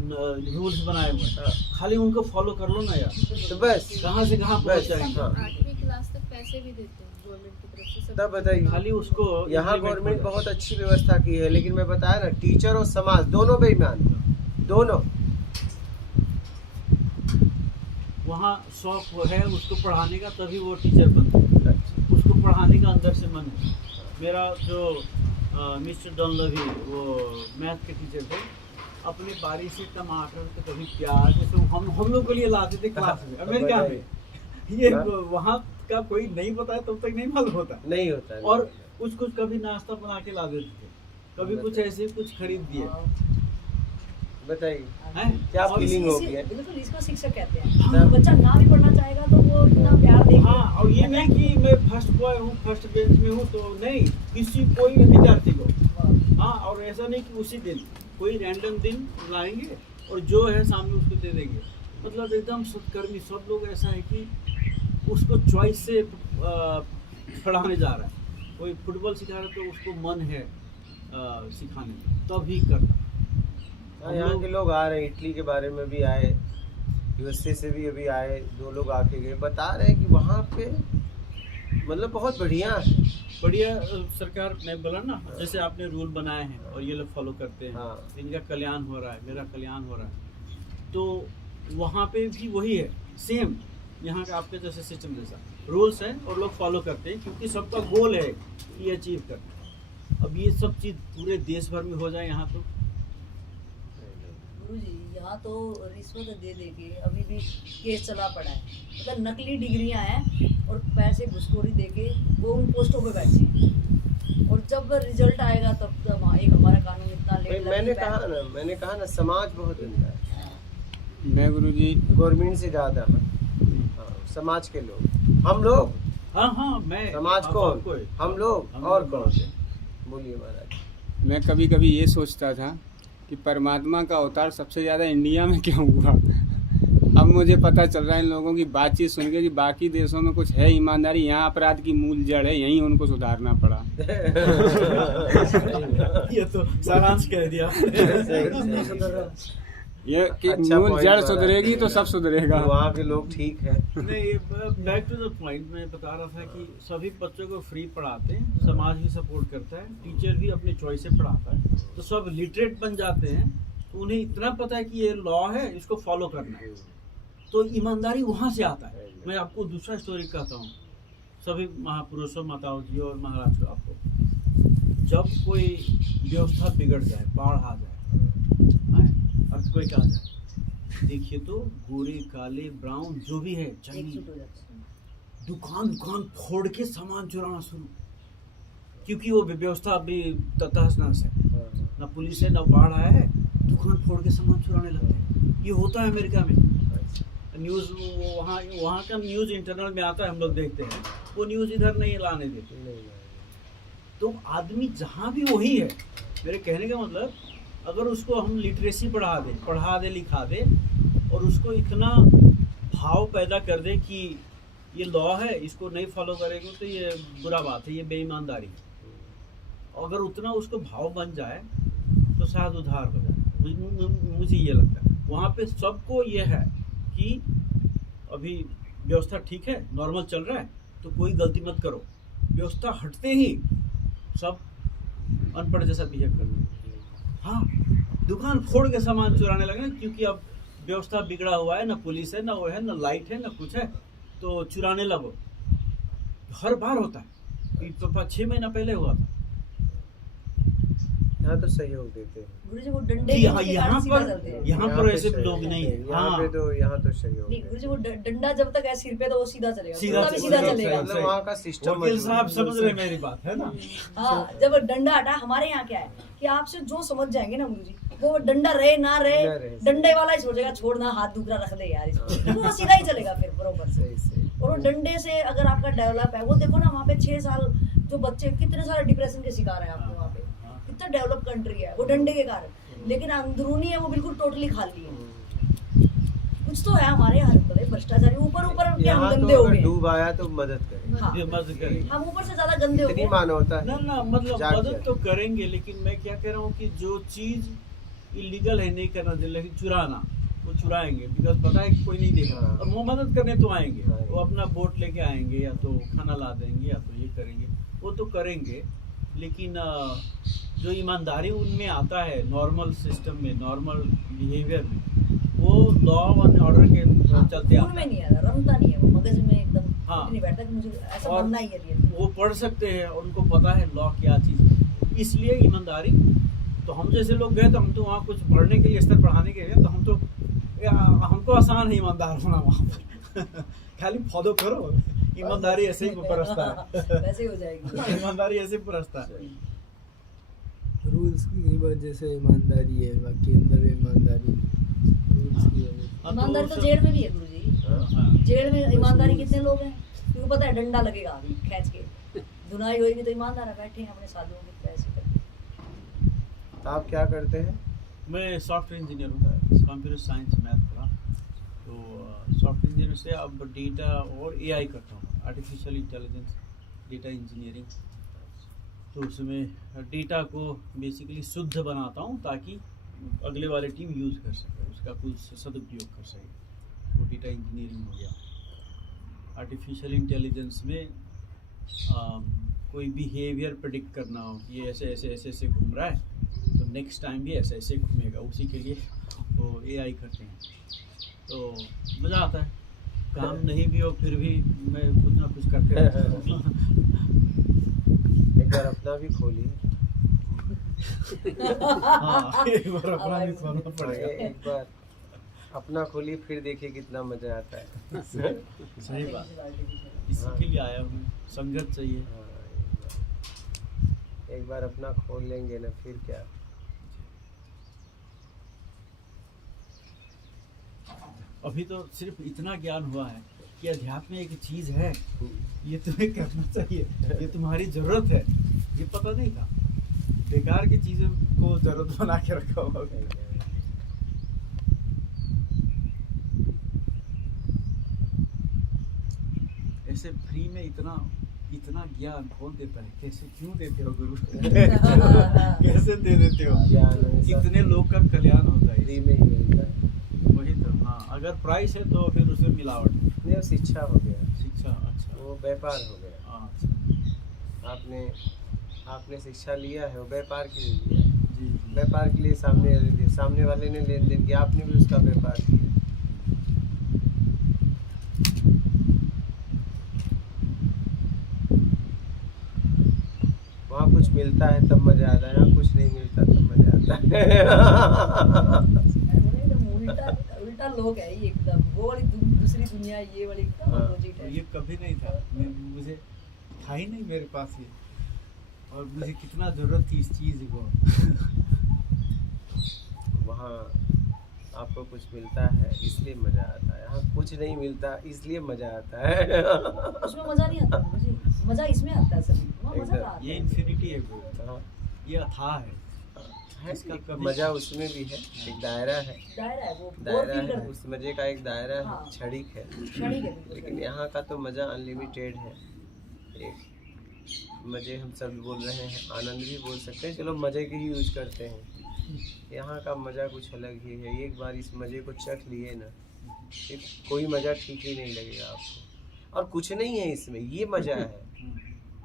रूल्स बनाए हुए हैं, हाँ। खाली उनको फॉलो कर लो ना यार, तो बस कहाँ से कहाँ पहुँच बस, जाएंगे। हाँ। 8वीं क्लास तक पैसे भी देते हैं गवर्नमेंट की तरफ से सब। तब बताइए, खाली उसको यहाँ implement गवर्नमेंट हो जाए। बहुत अच्छी व्यवस्था की है, लेकिन मैं बताया ना, टीचर और समाज दोनों बेईमान हैं, दोनों। वहाँ शौक वो है उसको पढ़ाने का, तभी वो टीचर बनता है, उसको पढ़ाने का अंदर से मन है। मेरा जो मिस्टर डॉनलवी वो मैथ के टीचर थे, अपने बारी से टमाटर तो कभी प्याज, जैसे हम लोग के लिए लाते थे क्लास में अमेरिका में, ये वहाँ का कोई नहीं पता है तब तक नहीं मालूम होता। नहीं होता है। और कुछ कभी नाश्ता बना के ला देते थे, कभी कुछ ऐसे कुछ खरीद दिए बताइए हैं। क्या और फीलिंग होगी है? बिल्कुल, इसको शिक्षक कहते हैं। हाँ। बच्चा ना भी पढ़ना चाहेगा तो वो इतना प्यार देगा। हाँ, और ये नहीं कि मैं फर्स्ट बॉय हूँ, फर्स्ट बेंच में हूँ, तो नहीं, किसी कोई भी विद्यार्थी को। हाँ, और ऐसा नहीं कि उसी दिन, कोई रैंडम दिन लाएंगे और जो है सामने उसको दे देंगे। मतलब एकदम सत्कर्मी, सब लोग ऐसा है कि उसको चॉइस से पढ़ाने जा रहा है। कोई फुटबॉल सिखा रहा है तो उसको मन है सिखाने में, तभी करता। हाँ, यहाँ के लोग आ रहे हैं, इटली के बारे में भी आए, यूएसए से भी अभी आए, 2 लोग आके गए, बता रहे हैं कि वहाँ पे मतलब बहुत बढ़िया है। बढ़िया सरकार ने बोला ना, जैसे आपने रूल बनाए हैं और ये लोग फॉलो करते हैं। हाँ। इनका कल्याण हो रहा है, मेरा कल्याण हो रहा है, तो वहाँ पे भी वही है, सेम यहाँ का आपके जैसे सिस्टम जैसा रूल्स है और लोग फॉलो करते हैं, क्योंकि सबका गोल है ये अचीव करना। अब ये सब चीज़ पूरे देश भर में हो जाए यहाँ तो गुरुजी, यहाँ तो रिश्वत दे दे के अभी भी केस चला पड़ा है। मतलब नकली डिग्रियां हैं और पैसे घुसखोरी दे के वो उन पोस्टों पे बैठे हैं, और जब रिजल्ट आएगा तब एक हमारा कानून इतना भाई, लेट मैंने कहा ना समाज बहुत गंदा है। मैं गुरुजी गवर्नमेंट से ज्यादा। हाँ, समाज के लोग, हम लोग, हाँ मैं समाज कौन, हम लोग और कौन? बोलिए महाराज। मैं कभी कभी ये सोचता था कि परमात्मा का अवतार सबसे ज़्यादा इंडिया में क्यों हुआ। अब मुझे पता चल रहा है इन लोगों की बातचीत सुन के कि बाकी देशों में कुछ है ईमानदारी, यहाँ अपराध की मूल जड़ है, यहीं उनको सुधारना पड़ा। ये तो सारांश कह दिया। ये कि अच्छा मूल point जड़ बता। सुधरेगी तो सब सुधरेगा। वहाँ के लोग ठीक है। नहीं, बैक टू द पॉइंट मैं बता रहा था कि सभी बच्चों को फ्री पढ़ाते हैं, समाज भी सपोर्ट करता है, टीचर भी अपने चॉइस से पढ़ाता है, तो सब लिटरेट बन जाते हैं, तो उन्हें इतना पता है कि ये लॉ है, इसको फॉलो करना है, तो ईमानदारी वहाँ से आता है। मैं आपको दूसरा स्टोरी कहता हूँ, सभी महापुरुषों, माताओं जी और महाराज को, आपको जब कोई व्यवस्था बिगड़ जाए, बाढ़ आ जाए, अर्थक्वेक आ जाए, देखिए तो गोरे काले ब्राउन जो भी है चाहिए, एकजुट हो जाता है। दुकान फोड़ के सामान चुराना शुरू, क्योंकि वो व्यवस्था अभी तहस नहस है, ना पुलिस है ना बाढ़ आया है, दुकान फोड़ के सामान चुराने लगते हैं। ये होता है अमेरिका में। न्यूज़ वहाँ का न्यूज़ इंटरनल में आता है, हम लोग देखते हैं, वो न्यूज़ इधर नहीं लाने देते। तो आदमी जहाँ भी वही है। मेरे कहने का मतलब, अगर उसको हम लिटरेसी पढ़ा दे लिखा दे, और उसको इतना भाव पैदा कर दे कि ये लॉ है, इसको नहीं फॉलो करेंगे तो ये बुरा बात है, ये बेईमानदारी है। अगर उतना उसको भाव बन जाए तो शायद उधार हो जाए। मुझे ये लगता है वहाँ पे सबको ये है कि अभी व्यवस्था ठीक है, नॉर्मल चल रहा है, तो कोई गलती मत करो। व्यवस्था हटते ही सब अनपढ़ जैसा बिहेव करते हैं। हाँ, दुकान फोड़ के सामान चुराने लगे, क्योंकि अब व्यवस्था बिगड़ा हुआ है, ना पुलिस है, ना वो है, ना लाइट है, ना कुछ है, तो चुराने लगो। हर बार होता है, 6 महीना पहले हुआ था। यहाँ तो सहयोग देते हैं। गुरुजी, वो डंडे यहाँ के कारण सीधा पर चलते हैं। यहाँ पर ऐसे लोग नहीं है। यहाँ पे तो सहयोग नहीं है। गुरुजी, वो डंडा जब तक है सिर पे तो वो सीधा चलेगा, सीधा भी सीधा चलेगा। चलेगा। मतलब वहाँ का सिस्टम वकील साहब समझ रहे मेरी बात है ना। हाँ, जब डंडा हटा, हमारे यहाँ क्या है कि आपसे जो समझ जाएंगे ना गुरुजी, वो डंडा रहे ना रहे, डंडे वाला ही सोचेगा छोड़ना, हाथ दूसरा रख दे यार इसको, वो सीधा ही चलेगा फिर बरोबर से। सही। और वो डंडे से अगर आपका डेवलप है, वो देखो ना वहाँ पे 6 साल जो बच्चे कितने सारे डिप्रेशन के शिकार हैं आपके वहाँ पे, कितना डेवलप कंट्री है वो डंडे के कारण। लेकिन अंदरूनी है वो बिल्कुल टोटली खाली है। कुछ तो है हमारे यहाँ भ्रष्टाचारी, ऊपर उनके हम यहाँ गंदे तो हो अगर गए। डूब आया तो मदद करें। हाँ, ये मदद करें। हम ऊपर से ज्यादा गंदे हो इतनी गए। मानवता है। ना मतलब जाग मदद जाए। तो करेंगे, लेकिन मैं क्या कह रहा हूँ कि जो चीज इलीगल है नहीं करना चाहिए, लेकिन चुराना वो चुराएंगे, बिकॉज पता है कि कोई नहीं देगा, हाँ। और वो मदद करने तो आएंगे, आएंगे। वो अपना बोट लेके आएंगे, या तो खाना ला देंगे, या तो ये करेंगे, वो तो करेंगे। लेकिन जो ईमानदारी उनमें आता है नॉर्मल सिस्टम में, नॉर्मल बिहेवियर में, वो लॉ एंड ऑर्डर के चलते खून आता में है। नहीं आता, रमता नहीं है वो, मगज में एकदम हाँ। नहीं बैठता कि मुझे ऐसा और बनना ही है रियल। वो पढ़ सकते हैं और उनको पता है लॉ क्या चीज़ है। इसलिए ईमानदारी तो हम जैसे लोग गए तो हम तो वहाँ कुछ बढ़ने के लिए, स्तर बढ़ाने के लिए, तो हम तो हमको आसान है ईमानदार होना वहाँ पर खाली फॉलो करो, ईमानदारी ऐसे ही परस्ता है वैसे ही हो जाएगी। ईमानदारी ऐसे ही परस्ता है। रूल्स की वजह से ईमानदारी है, बाकी अंदर भी ईमानदारी रूल्स की वजह से। ईमानदारी तो जेल में भी है गुरुजी। हाँ। जेल में ईमानदारी कितने लोग हैं, क्योंकि पता है डंडा लगेगा अभी खींच के, धुनाई होगी तो ईमानदार है, बैठे हैं अपने साधुओं के पैसे करके। तो आप क्या करते हैं? मैं सॉफ्टवेयर इंजीनियर हूँ, कंप्यूटर साइंस मैथ पढ़ा, तो सॉफ्टवेयर इंजीनियर से अब डेटा और एआई करता हूँ, आर्टिफिशियल इंटेलिजेंस, डेटा इंजीनियरिंग। तो उसमें डेटा को बेसिकली शुद्ध बनाता हूँ ताकि अगले वाले टीम यूज़ कर सके, उसका कुछ सदुपयोग कर सके, वो डेटा इंजीनियरिंग हो गया। आर्टिफिशियल इंटेलिजेंस में कोई बिहेवियर प्रेडिक्ट करना हो, ये ऐसे ऐसे ऐसे ऐसे घूम रहा है तो नेक्स्ट टाइम भी ऐसे ऐसे घूमेगा, उसी के लिए वो एआई करते हैं। तो मज़ा आता है, काम नहीं भी हो फिर भी मैं कुछ ना कुछ करते रहता हूँ। एक बार अपना भी खोलिए। हाँ, एक बार अपना भी खोलना पड़ेगा। एक बार अपना खोलिए, फिर देखिए कितना मजा आता है। सही बात, इसी के लिए आया हूँ, संगत चाहिए। हाँ, एक बार अपना खोल लेंगे ना, फिर क्या। अभी तो सिर्फ इतना ज्ञान हुआ है कि अध्यात्म एक चीज है, ये तुम्हें करना चाहिए, ये तुम्हारी जरूरत है, ये पता नहीं था। बेकार की चीजों को जरूरत बना के रखा हुआ है। ऐसे फ्री में इतना इतना ज्ञान कौन देता है? कैसे, क्यों देते हो गुरु? कैसे दे देते हो? इतने लोग का कल्याण होता है, फ्री में ही मिलता है। वही तो। हाँ, अगर प्राइस है तो फिर उसमें मिलावट। नहीं, वो शिक्षा हो गया, शिक्षा, अच्छा, वो व्यापार हो गया। हाँ, अच्छा, आपने शिक्षा लिया है, वो व्यापार के लिए लिया है। जी जी। व्यापार के लिए सामने वाले ने लेन देन किया, आपने भी उसका व्यापार किया। वहाँ कुछ मिलता है तब मजा आता है, यहाँ कुछ नहीं मिलता तब मजा आता है। उल्टा उल्टा लोग है ये एकदम, वो वाली दूसरी दुनिया, ये वाली एकदम हाँ। अपोजिट है। ये कभी नहीं था, मुझे था ही नहीं मेरे पास ये, और मुझे कितना जरूरत थी इस चीज को। वहाँ आपको कुछ मिलता है इसलिए मजा आता है, यहाँ कुछ नहीं मिलता इसलिए मजा आता है। उसमें मजा नहीं आता मुझे, मजा इसमें आता है सभी, वहाँ मजा कहाँ आता ये है? इन्फिनिटी है गुरु, हाँ, ये अथाह है। इसका एक कभी- मजा उसमें भी है, एक दायरा है। दायरा है वो, दायरा फील है, करते उस मजे का एक दायरा है, हाँ। क्षणिक है। क्षणिक है बिल्कुल। लेकिन यहाँ का तो मजा अनलिमिटेड है। एक मजे हम सब बोल रहे हैं, आनंद भी बोल सकते हैं, चलो मजे के ही यूज करते हैं। यहाँ का मजा कुछ अलग ही है। एक बार इस मजे को चख लिए ना, फिर कोई मजा ठीक ही नहीं लगेगा आपको। और कुछ नहीं है इसमें, ये मजा है।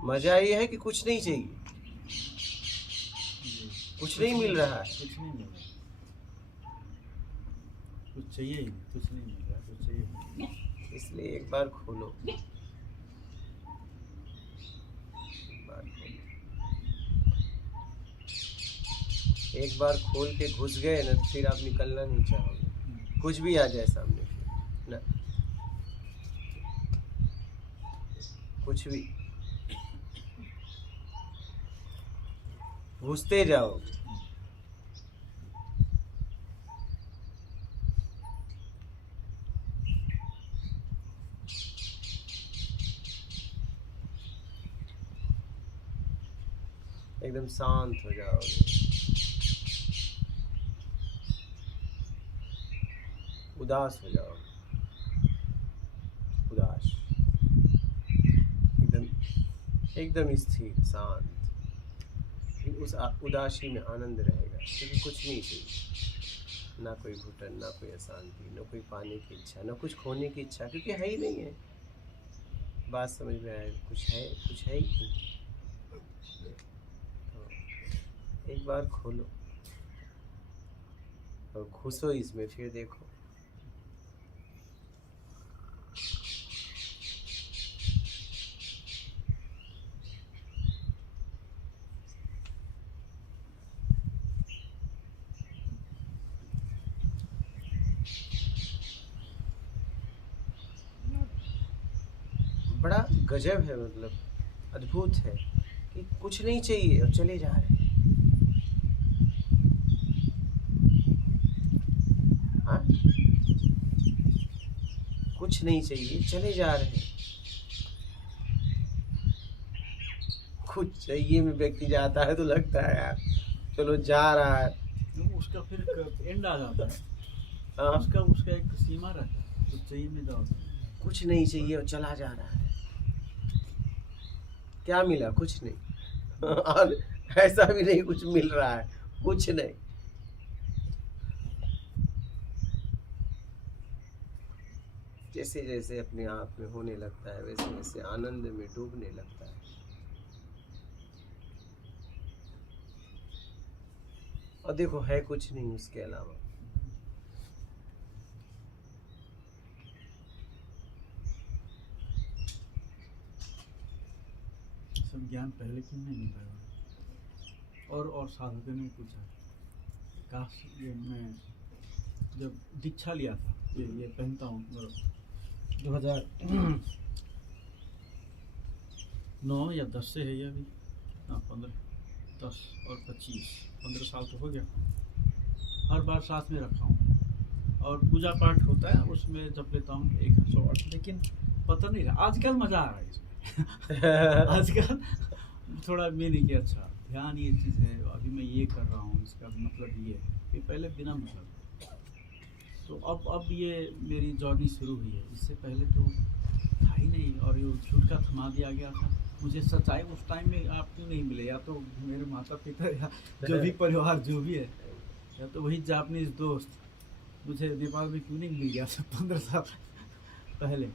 मजा ये है कि कुछ नहीं चाहिए, कुछ नहीं मिल रहा है। कुछ नहीं मिल रहा, कुछ चाहिए ही नहीं, कुछ नहीं मिल रहा, कुछ चाहिए ही नहीं। इसलिए एक बार खोलो, एक बार खोल के घुस गए ना, तो फिर आप निकलना नहीं चाहोगे, कुछ भी आ जाए सामने फिर ना, कुछ भी घुसते जाओगे। एकदम शांत हो जाओगे, उदास हो जाओगे, उदास, एकदम स्थिर शांत। फिर उस उदासी में आनंद रहेगा, क्योंकि कुछ नहीं चाहिए, ना कोई घुटन, ना कोई अशांति, ना कोई पाने की इच्छा, ना कुछ खोने की इच्छा, क्योंकि है ही नहीं है। बात समझ में आए? कुछ है ही नहीं। तो एक बार खोलो और घुसो इसमें, फिर देखो बड़ा गजब है, मतलब अद्भुत है कि कुछ नहीं चाहिए और चले जा रहे हैं। हाँ? कुछ नहीं चाहिए, चले जा रहे हैं। कुछ चाहिए में व्यक्ति जाता है तो लगता है यार चलो जा रहा है। उसका फिर एंड आ जाता है, हाँ? उसका एक सीमा रहता है, कुछ चाहिए में जाओ। कुछ नहीं चाहिए और चला जा रहा है। क्या मिला? कुछ नहीं। और ऐसा भी नहीं कुछ मिल रहा है, कुछ नहीं। जैसे जैसे अपने आप में होने लगता है वैसे वैसे आनंद में डूबने लगता है। और देखो है कुछ नहीं उसके अलावा। सब ज्ञान पहले क्यों नहीं मिल रहा? और साधकों ने पूछा, काश ये मैं जब दीक्षा लिया था, ये पहनता हूँ 2009 या 10 से है ये अभी, हाँ 15, 10 और 25, 15 साल तो हो गया। हर बार साथ में रखा हूँ और पूजा पाठ होता है उसमें जब लेता हूँ 108, लेकिन पता नहीं रहा आजकल मज़ा आ रहा है इसमें। आजकल थोड़ा मीनिंग कि अच्छा ध्यान ये चीज़ है, अभी मैं ये कर रहा हूँ, इसका मतलब ये पहले बिना मतलब। तो अब ये मेरी जर्नी शुरू हुई है, इससे पहले तो था ही नहीं। और ये झूठ का थमा दिया गया था मुझे। सच्चाई उस टाइम में आपको नहीं मिले, या तो मेरे माता पिता या जो भी परिवार जो भी है, या तो वही जापानीज दोस्त मुझे नेपाल में क्यों नहीं मिल गया था 15 साल पहले,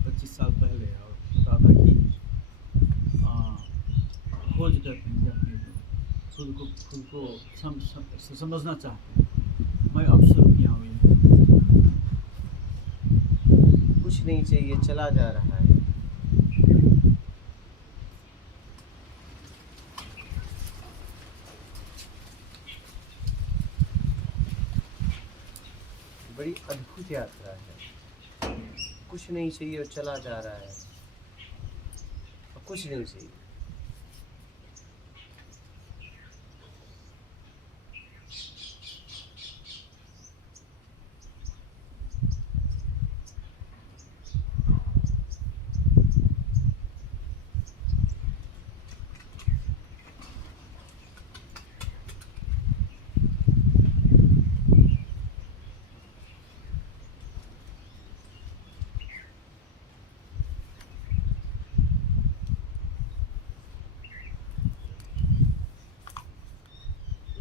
25 साल पहले। और दादा की खोज करते हैं अपने खुद को समझना चाहते हैं। मैं अब शुरू किया हूँ ये। कुछ नहीं चाहिए, चला जा रहा है। बड़ी अद्भुत यात्रा है। कुछ नहीं चाहिए और चला जा रहा है, और कुछ नहीं चाहिए।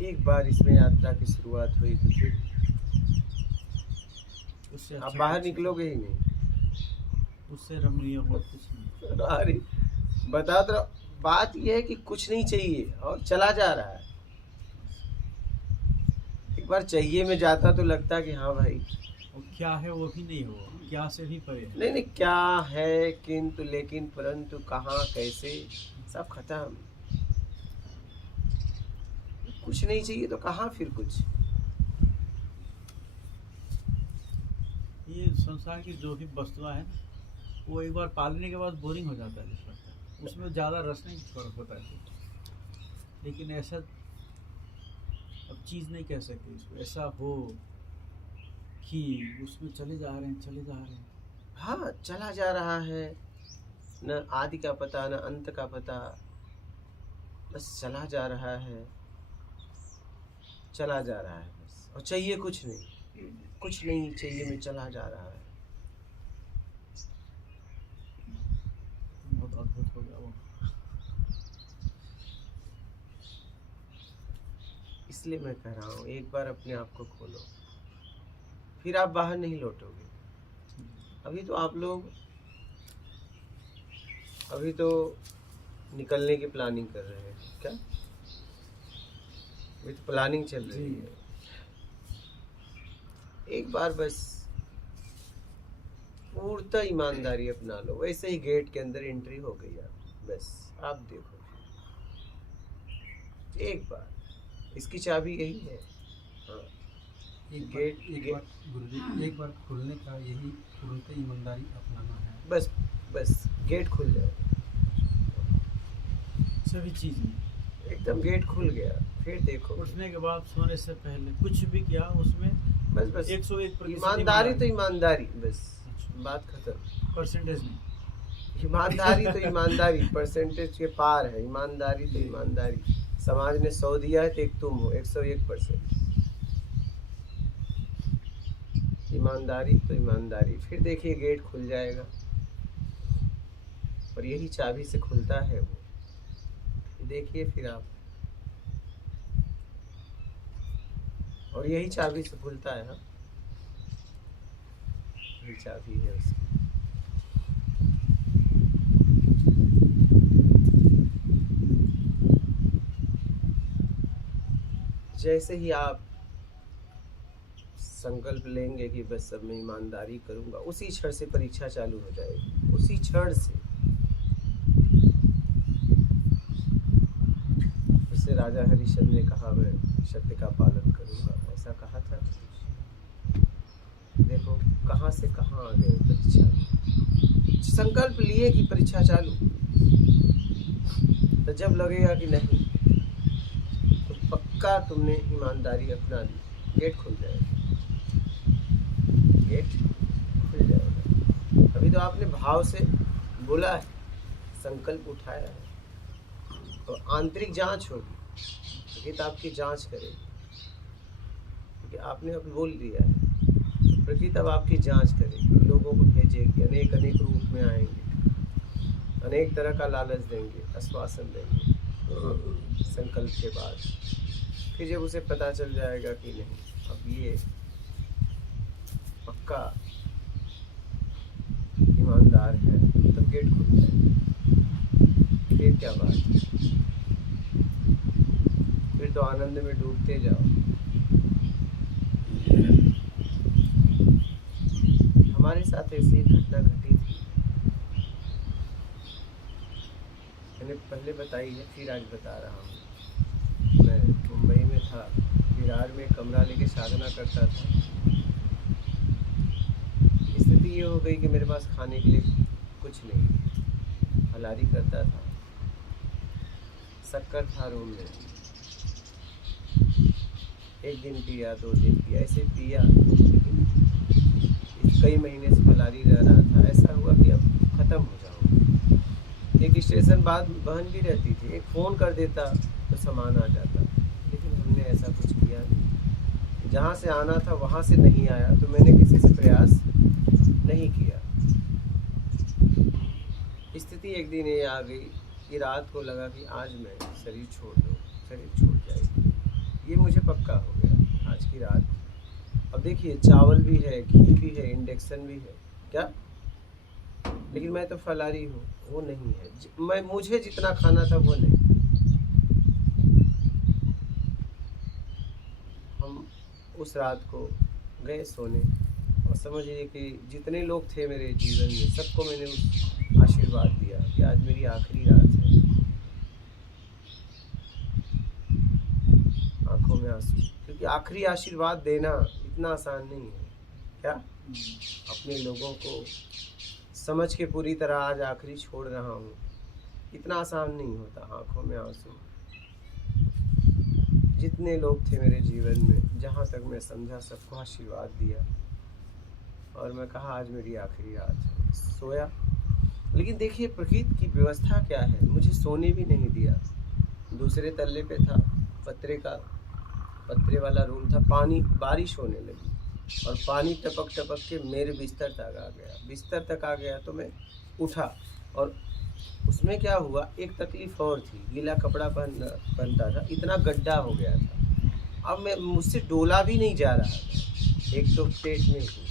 एक बार इसमें यात्रा की शुरुआत हुई तो फिर उससे आप अच्छा बाहर कुछ निकलोगे ही नहीं। नहीं, उससे रमणीय और कुछ नहीं। अरे बता तो, बात यह है कि कुछ नहीं चाहिए और चला जा रहा है। एक बार चाहिए में जाता तो लगता कि हाँ भाई, और क्या है वो भी नहीं हो, क्या से भी परे है। नहीं नहीं क्या है, किंतु लेकिन परंतु कहाँ कैसे सब खत्म। कुछ नहीं चाहिए तो कहाँ फिर कुछ। ये संसार की जो भी वस्तुएं हैं वो एक बार पालने के बाद बोरिंग हो जाता है, जिस लगता है उसमें ज़्यादा रस नहीं होता है। लेकिन ऐसा अब चीज़ नहीं कह सकते इसको, ऐसा हो कि उसमें चले जा रहे हैं। हाँ चला जा रहा है, न आदि का पता न अंत का पता, बस चला जा रहा है, चला जा रहा है बस। और चाहिए कुछ नहीं, कुछ नहीं चाहिए में चला जा रहा है। बहुत अद्भुत हो गया वो। इसलिए मैं कह रहा हूँ एक बार अपने आप को खोलो, फिर आप बाहर नहीं लौटोगे। अभी तो आप लोग निकलने की प्लानिंग कर रहे हैं क्या? अभी तो प्लानिंग चल रही है। एक बार बस पूर्णतः ईमानदारी अपना लो, वैसे ही गेट के अंदर एंट्री हो गई आप। बस आप देखो एक बार, इसकी चाबी यही है। हाँ गेट गुरुजी एक बार खुलने का यही तुरंत ईमानदारी अपनाना है। बस गेट खुल जाए, सभी चीज़ में एकदम गेट खुल गया, फिर देखो उठने के बाद सोने से पहले कुछ भी किया उसमें बस 101% ईमानदारी तो ईमानदारी, बस बात खत्म। परसेंटेज में ईमानदारी तो ईमानदारी, परसेंटेज के पार है। ईमानदारी तो ईमानदारी, समाज ने 100 दिया है तो एक तुम हो 101%। ईमानदारी तो ईमानदारी, फिर देखिए गेट खुल जाएगा। और यही चाबी से खुलता है वो, देखिए फिर आप, और यही चाबी से खुलता है। हाँ, यही चाबी है उसकी। जैसे ही आप संकल्प लेंगे कि बस सब मैं ईमानदारी करूंगा, उसी क्षण से परीक्षा चालू हो जाएगी, उसी क्षण से। जैसे राजा हरिश्चंद्र ने कहा मैं सत्य का पालन करूंगा, ऐसा कहा था। देखो कहाँ से कहाँ आ गए परीक्षा। संकल्प लिए कि परीक्षा चालू, तो जब लगेगा कि नहीं तो पक्का तुमने ईमानदारी अपना ली, गेट खुल जाएगा, गेट खुल जाएगा। अभी तो आपने भाव से बोला है, संकल्प उठाया है, तो आंतरिक जांच होगी, प्रकृति आपकी जांच करेगी, क्योंकि आपने अब बोल दिया है। प्रकृति अब आपकी जांच करेगी, लोगों को भेजेगी, अनेक अनेक रूप में आएंगे, अनेक तरह का लालच देंगे, आश्वासन देंगे। संकल्प के बाद फिर जब उसे पता चल जाएगा कि नहीं अब ये पक्का ईमानदार है, तब गेट खुल जाएगा। फिर क्या बात है, फिर तो आनंद में डूबते जाओ। हमारे साथ ऐसी एक घटना घटी थी, मैंने पहले बताई है, फिर आज बता रहा हूँ। मैं मुंबई में था, विरार में कमरा लेके साधना करता था। स्थिति ये हो गई कि मेरे पास खाने के लिए कुछ नहीं, फलारी करता था, शक्कर था रूम में। एक दिन पिया, 2 दिन पिया, ऐसे पिया, लेकिन कई महीने से फलारी रह रहा था। ऐसा हुआ कि अब ख़त्म हो जाऊँ। एक स्टेशन बाद बहन भी रहती थी, एक फ़ोन कर देता तो सामान आ जाता, लेकिन हमने ऐसा कुछ किया नहीं। जहाँ से आना था वहाँ से नहीं आया, तो मैंने किसी से प्रयास नहीं किया। स्थिति एक दिन ये आ गई कि रात को लगा कि आज मैं शरीर छोड़ दूँ, शरीर छूट जाएगी। ये मुझे पक्का हो गया आज की रात। अब देखिए चावल भी है, घी भी है, इंडक्शन भी है, क्या, लेकिन मैं तो फलारी हूँ, वो नहीं है। मुझे जितना खाना था वो नहीं। हम उस रात को गए सोने, और समझिए कि जितने लोग थे मेरे जीवन में, सबको मैंने आशीर्वाद दिया कि आज मेरी आखिरी रात है। आंखों में आंसू, क्योंकि आखिरी आशीर्वाद देना इतना आसान नहीं है। क्या, अपने लोगों को समझ के पूरी तरह आज आखिरी छोड़ रहा हूँ, इतना आसान नहीं होता। आंखों में आंसू, जितने लोग थे मेरे जीवन में, जहाँ तक मैं समझा सबको आशीर्वाद दिया, और मैं कहा आज मेरी आखिरी रात है। सोया, लेकिन देखिए प्रकृति की व्यवस्था क्या है, मुझे सोने भी नहीं दिया। दूसरे तल्ले पे था, पत्रे वाला रूम था। पानी, बारिश होने लगी और पानी टपक टपक के मेरे बिस्तर तक आ गया। बिस्तर तक आ गया तो मैं उठा, और उसमें क्या हुआ, एक तकलीफ और थी, गीला कपड़ा पहनता था, इतना गड्ढा हो गया था। अब मैं, मुझसे डोला भी नहीं जा रहा था। एक तो पेट में हूँ,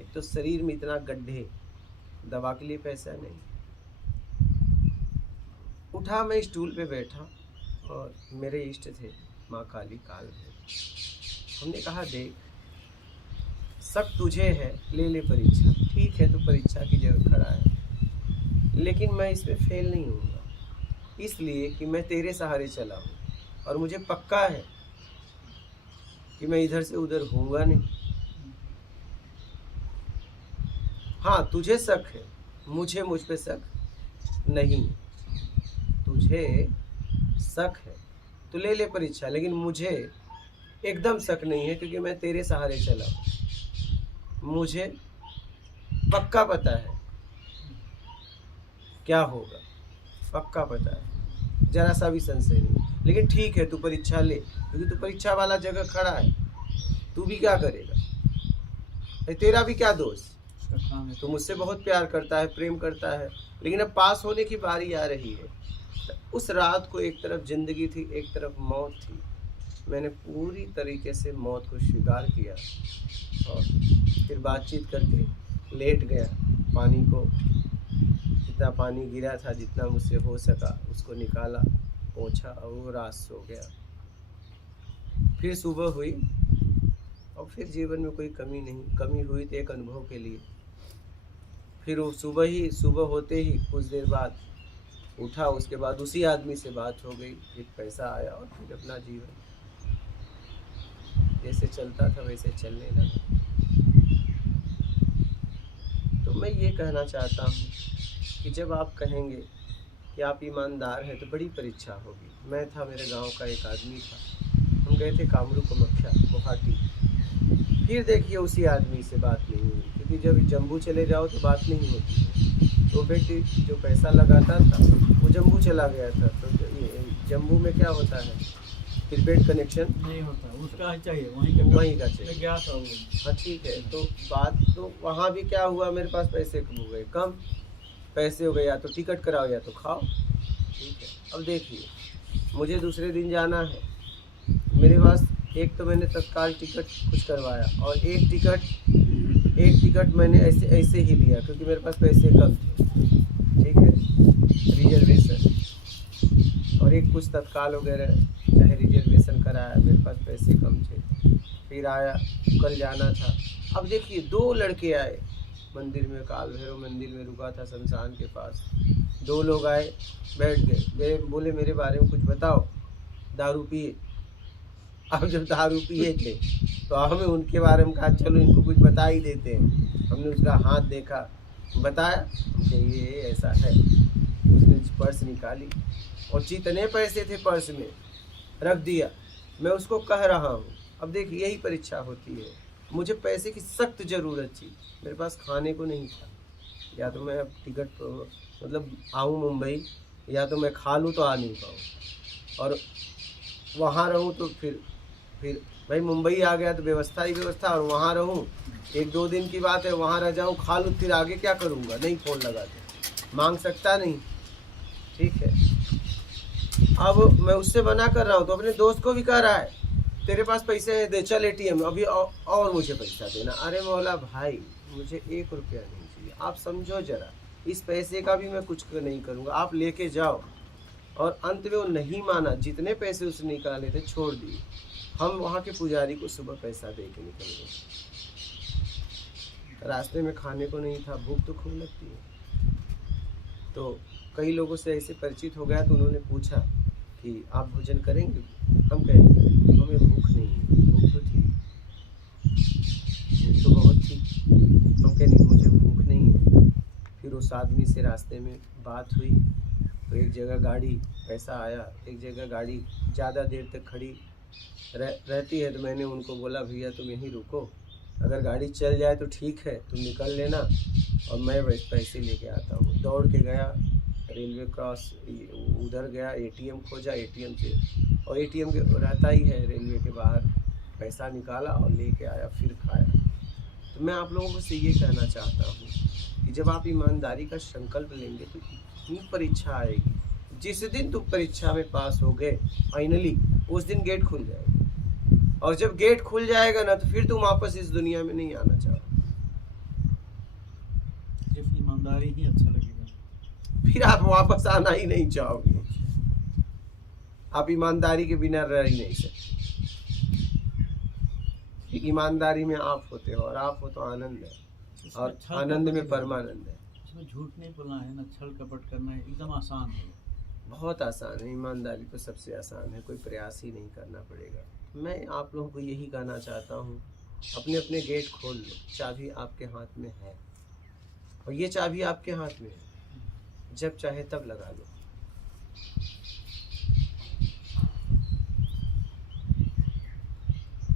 एक तो शरीर में इतना गड्ढे, दवा के लिए पैसा नहीं। उठा, मैं स्टूल पे बैठा, और मेरे इष्ट थे माँ काली काल भैरव। हमने कहा देख, शक तुझे है, ले ले परीक्षा, ठीक है, तो परीक्षा की जगह खड़ा है, लेकिन मैं इसमें फेल नहीं होऊंगा, इसलिए कि मैं तेरे सहारे चला हूँ, और मुझे पक्का है कि मैं इधर से उधर होऊंगा नहीं। हाँ, तुझे शक है, मुझे मुझ पे शक नहीं। तुझे शक है तो ले ले परीक्षा, लेकिन मुझे एकदम शक नहीं है, क्योंकि मैं तेरे सहारे चला हूं। मुझे पक्का पता है क्या होगा, पक्का पता है, जरा सा भी संशय नहीं। लेकिन ठीक है, तू परीक्षा ले, क्योंकि तू परीक्षा वाला जगह खड़ा है। तू भी क्या करेगा, तेरा भी क्या दोष। तू मुझसे बहुत प्यार करता है, प्रेम करता है, लेकिन अब पास होने की बारी आ रही है। उस रात को एक तरफ जिंदगी थी, एक तरफ मौत थी। मैंने पूरी तरीके से मौत को स्वीकार किया और फिर बातचीत करके लेट गया। पानी को, जितना पानी गिरा था, जितना मुझसे हो सका उसको निकाला, पोंछा और वो रात सो गया। फिर सुबह हुई और फिर जीवन में कोई कमी नहीं। कमी हुई तो एक अनुभव के लिए। फिर वो सुबह होते ही कुछ देर बाद उठा, उसके बाद उसी आदमी से बात हो गई, फिर पैसा आया और फिर अपना जीवन जैसे चलता था वैसे चलने लगा। तो मैं ये कहना चाहता हूँ कि जब आप कहेंगे कि आप ईमानदार हैं तो बड़ी परीक्षा होगी। मैं था, मेरे गांव का एक आदमी था, हम गए थे कामरू कामाख्या गुवाहाटी। फिर देखिए उसी आदमी से बात नहीं हुई, क्योंकि जब जम्मू चले जाओ तो बात नहीं होती है। तो व्यक्ति जो पैसा लगाता था वो जम्मू चला गया था। तो जम्मू में क्या होता है, फिर बेड कनेक्शन नहीं होता, उसका चाहिए वहीं का चाहिए। गया था वो। हाँ ठीक है, तो बात तो वहाँ भी क्या हुआ, मेरे पास पैसे कम हो गए, कम पैसे हो गए, या तो टिकट कराओ या तो खाओ। ठीक है, अब देखिए मुझे दूसरे दिन जाना है, मेरे पास एक तो मैंने तत्काल टिकट कुछ करवाया और एक टिकट मैंने ऐसे ही लिया, क्योंकि मेरे पास पैसे कम थे। ठीक है, रिजर्वेशन और एक कुछ तत्काल वगैरह चाहे रिजर्वेशन कराया, मेरे पास पैसे कम थे। फिर आया, कल जाना था। अब देखिए 2 लड़के आए मंदिर में, काल भैरव मंदिर में रुका था शमशान के पास। 2 लोग आए, बैठ गए, बोले मेरे बारे में कुछ बताओ, दारू पिए। अब जब दारू पिए थे तो हमें उनके बारे में कहा चलो इनको कुछ बता ही देते हैं। हमने उसका हाथ देखा, बताया कि ये ऐसा है। उसने पर्स निकाली और जितने पैसे थे पर्स में रख दिया। मैं उसको कह रहा हूँ, अब देखिए यही परीक्षा होती है। मुझे पैसे की सख्त ज़रूरत थी, मेरे पास खाने को नहीं था। या तो मैं अब टिकट मतलब आऊँ मुंबई, या तो मैं खा लूँ तो आ नहीं पाऊँ, और वहाँ रहूँ तो फिर भाई मुंबई आ गया तो व्यवस्था ही व्यवस्था, और वहाँ रहूँ 1-2 दिन की बात है, वहाँ रह जाऊँ, खा लूँ, फिर आगे क्या करूँगा, नहीं फ़ोन लगाते, मांग सकता नहीं। ठीक है, अब मैं उससे मना कर रहा हूँ तो अपने दोस्त को भी कह रहा है तेरे पास पैसे हैं, दे चल ATM अभी और मुझे पैसा देना। अरे मौला भाई, मुझे 1 रुपया नहीं चाहिए, आप समझो जरा, इस पैसे का भी मैं कुछ नहीं करूँगा, आप लेके जाओ। और अंत में वो नहीं माना, जितने पैसे उसने निकाले थे छोड़ दिए। हम वहाँ के पुजारी को सुबह पैसा दे के निकल गए। रास्ते में खाने को नहीं था, भूख तो खूब लगती है। तो कई लोगों से ऐसे परिचित हो गया तो उन्होंने पूछा कि आप भोजन करेंगे। हम कह रहे हमें भूख नहीं है, भूख तो थी, भूख तो बहुत थी। हम कह नहीं, मुझे भूख नहीं है। फिर उस आदमी से रास्ते में बात हुई तो एक जगह गाड़ी, पैसा आया, एक जगह गाड़ी ज़्यादा देर तक खड़ी रहती है। तो मैंने उनको बोला भैया तुम यहीं रुको, अगर गाड़ी चल जाए तो ठीक है, तुम निकल लेना और मैं पैसे लेके आता हूँ। दौड़ के गया, रेलवे क्रॉस उधर गया, ATM खोजा, ATM से, और ATM के रहता ही है रेलवे के बाहर, पैसा निकाला और लेके आया, फिर खाया। तो मैं आप लोगों से ये कहना चाहता हूँ कि जब आप ईमानदारी का संकल्प लेंगे तो इतनी परीक्षा आएगी। जिस दिन तुम परीक्षा में पास हो गए फाइनली, उस दिन गेट खुल जाएगा, और जब गेट खुल जाएगा ना तो फिर तुम वापस इस दुनिया में नहीं आना चाहो। सिर्फ ईमानदारी ही अच्छा लगेगा, फिर आप वापस आना ही नहीं चाहोगे। आप ईमानदारी के बिना रह ही नहीं सकते। ईमानदारी में आप होते हो, और आप हो तो आनंद है, और आनंद में परमानंद है। इसमें झूठ नहीं बोलना है ना, छल कपट करना है, एकदम आसान है, बहुत आसान है। ईमानदारी तो सबसे आसान है, कोई प्रयास ही नहीं करना पड़ेगा। मैं आप लोगों को यही कहना चाहता हूँ, अपने अपने गेट खोल लो, चाबी आपके हाथ में है, और ये चाबी आपके हाथ में है, जब चाहे तब लगा लो।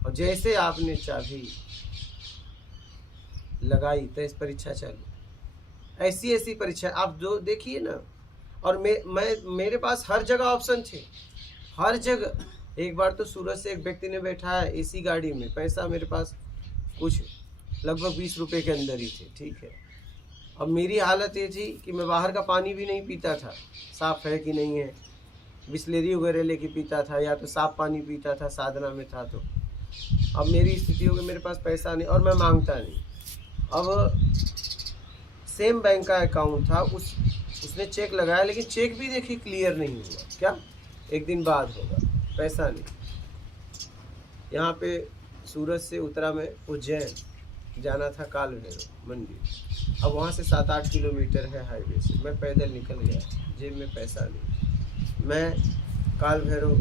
और जैसे आपने चाबी लगाई तो इस परीक्षा चालू, ऐसी ऐसी परीक्षा आप जो देखिए ना। और मेरे पास हर जगह ऑप्शन थे, हर जगह। एक बार तो सूरत से एक व्यक्ति ने बैठा है एसी गाड़ी में, पैसा मेरे पास कुछ लगभग 20 रुपए के अंदर ही थे, ठीक है। अब मेरी हालत ये थी कि मैं बाहर का पानी भी नहीं पीता था, साफ है कि नहीं है, बिस्लेरी वगैरह लेके पीता था, या तो साफ पानी पीता था, साधना में था। तो अब मेरी स्थिति हो गई, मेरे पास पैसा नहीं और मैं मांगता नहीं। अब सेम बैंक का अकाउंट था, उसने चेक लगाया, लेकिन चेक भी देखिए क्लियर नहीं हुआ। क्या? एक दिन बाद होगा, पैसा नहीं। यहाँ पे सूरत से उतरा मैं उज्जैन, जाना था काल भैरव मंदिर। अब वहाँ से 7-8 किलोमीटर है हाईवे से, मैं पैदल निकल गया, जेब में पैसा नहीं। मैं काल भैरव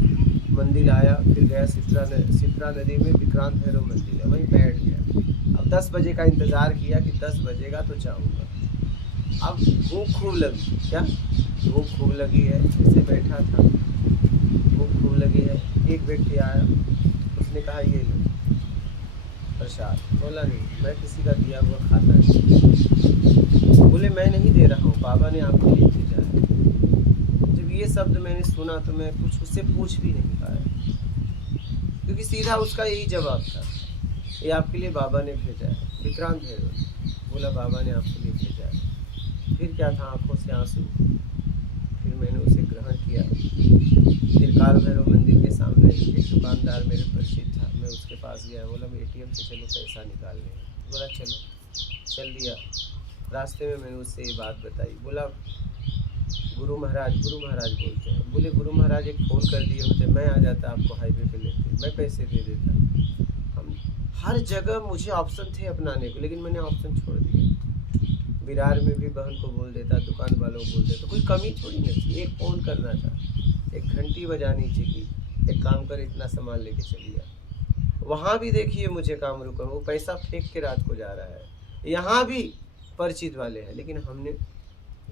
मंदिर आया, फिर गया सिप्रा नदी में विक्रांत भैरव मंदिर है, वहीं बैठ गया। अब 10 बजे का इंतज़ार किया कि 10 बजेगा तो जाऊँगा। अब भूख खूब लगी, क्या भूख खूब लगी है, ऐसे बैठा था, भूख खूब लगी है। एक व्यक्ति आया, उसने कहा ये लो प्रसाद। बोला नहीं, मैं किसी का दिया हुआ खाता नहीं। बोले मैं नहीं दे रहा हूँ, बाबा ने आपके लिए भेजा है। जब ये शब्द मैंने सुना तो मैं कुछ उससे पूछ भी नहीं पाया, क्योंकि सीधा उसका यही जवाब था, ये आपके लिए बाबा ने भेजा है, विक्रांत भैरव। बोला बाबा ने आपके लिए भेजा है। फिर क्या था, आंखों से आंसू। फिर मैंने उसे ग्रहण किया। फिर काल भैरव मंदिर के सामने एक दुकानदार मेरे परिचित था, मैं उसके पास गया। बोला मैं ATM से चलो पैसा निकालने। बोला चलो, चल दिया। रास्ते में मैंने उससे ये बात बताई। बोला गुरु महाराज बोलते हैं। बोले गुरु महाराज एक फ़ोन कर दिए होते, मैं आ जाता आपको हाईवे पे लेते, मैं पैसे दे देता। हम हर जगह मुझे ऑप्शन थे अपनाने को, लेकिन मैंने ऑप्शन छोड़ दिया। विरार में भी बहन को बोल देता, दुकान वालों को बोल देता, कोई कमी थोड़ी नहीं थी। एक फ़ोन करना था, एक घंटी बजानी थी, एक काम कर इतना सामान लेके चलिए। वहाँ भी देखिए मुझे काम रुका, वो पैसा फेंक के रात को जा रहा है। यहाँ भी परिचित वाले हैं, लेकिन हमने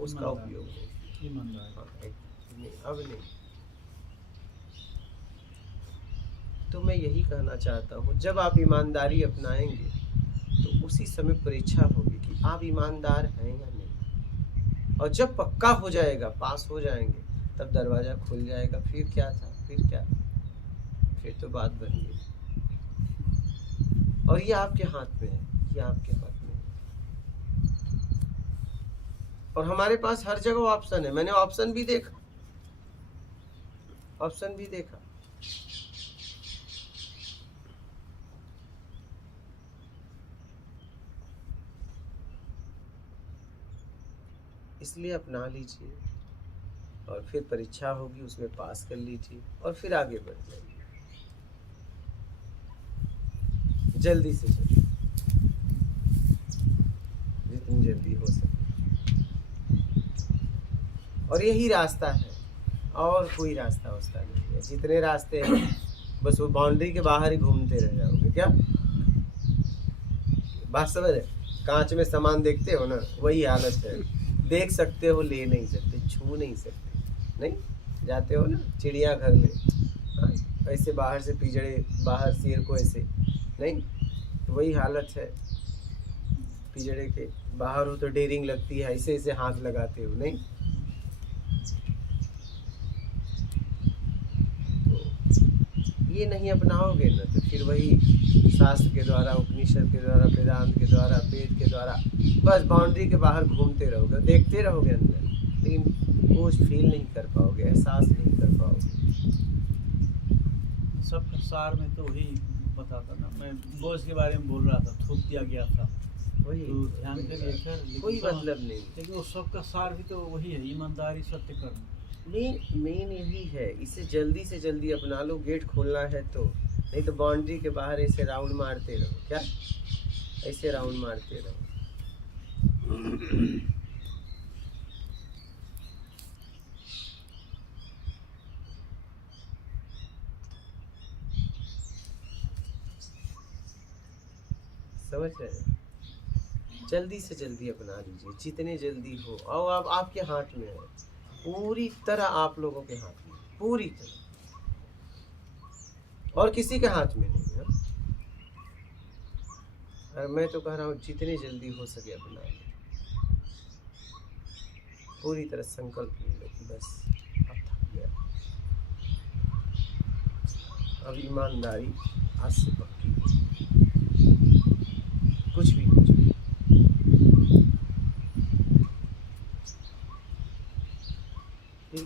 उसका उपयोग नहीं किया। नहीं, अब नहीं। तो मैं यही कहना चाहता हूँ, जब आप ईमानदारी अपनाएंगे तो उसी समय परीक्षा होगी कि आप ईमानदार हैं या नहीं। और जब पक्का हो जाएगा, पास हो जाएंगे, तब दरवाज़ा खुल जाएगा। फिर क्या था, फिर क्या, फिर तो बात बन गई। और ये आपके हाथ में है, ये आपके हाथ में है। और हमारे पास हर जगह ऑप्शन है। मैंने ऑप्शन भी देखा, ऑप्शन भी देखा। इसलिए अपना लीजिए, और फिर परीक्षा होगी, उसमें पास कर लीजिए, और फिर आगे बढ़ जाइए जल्दी से जल्दी, जितनी जल्दी हो सके। और यही रास्ता है, और कोई रास्ता उसका नहीं है। जितने रास्ते हैं बस वो बाउंड्री के बाहर ही घूमते रह जाओगे। क्या बात समझ है? कांच में सामान देखते हो ना, वही हालत है। देख सकते हो, ले नहीं सकते, छू नहीं सकते। नहीं जाते हो ना चिड़ियाघर में, ऐसे बाहर से पिंजड़े, बाहर शेर को ऐसे नहीं, तो वही हालत है। पिंजड़े के बाहर हो तो डेयरिंग लगती है, ऐसे ऐसे हाथ लगाते हो। नहीं, तो ये नहीं अपनाओगे ना, तो फिर वही शास्त्र के द्वारा, उपनिषद के द्वारा, वेदांत के द्वारा, वेद के द्वारा बस बाउंड्री के बाहर घूमते रहोगे, देखते रहोगे अंदर, लेकिन वो फील नहीं कर पाओगे, एहसास नहीं कर पाओगे। सब सार में तो वही बताता ना, मैं बोझ के बारे में बोल रहा था, थूक दिया गया था, वही तो ध्यान करिए सर। कोई मतलब नहीं। लेकिन उस सब का सार भी तो वही है, ईमानदारी, सत्य कर्म। मेन यही है, इसे जल्दी से जल्दी अपना लो। गेट खोलना है तो, नहीं तो बाउंड्री के बाहर ऐसे राउंड मारते रहो। क्या ऐसे राउंड मारते रहो। समझ रहे हैं? जल्दी से जल्दी अपना लीजिए, जितने जल्दी हो। और अब आपके हाथ में है, पूरी तरह आप लोगों के हाथ में, पूरी तरह, और किसी के हाथ में नहीं है। और मैं तो कह रहा हूँ जितने जल्दी हो सके अपना लो। पूरी तरह संकल्प ले लो कि बस अब थक गया, अब ईमानदारी आज से पक्की है। कुछ भी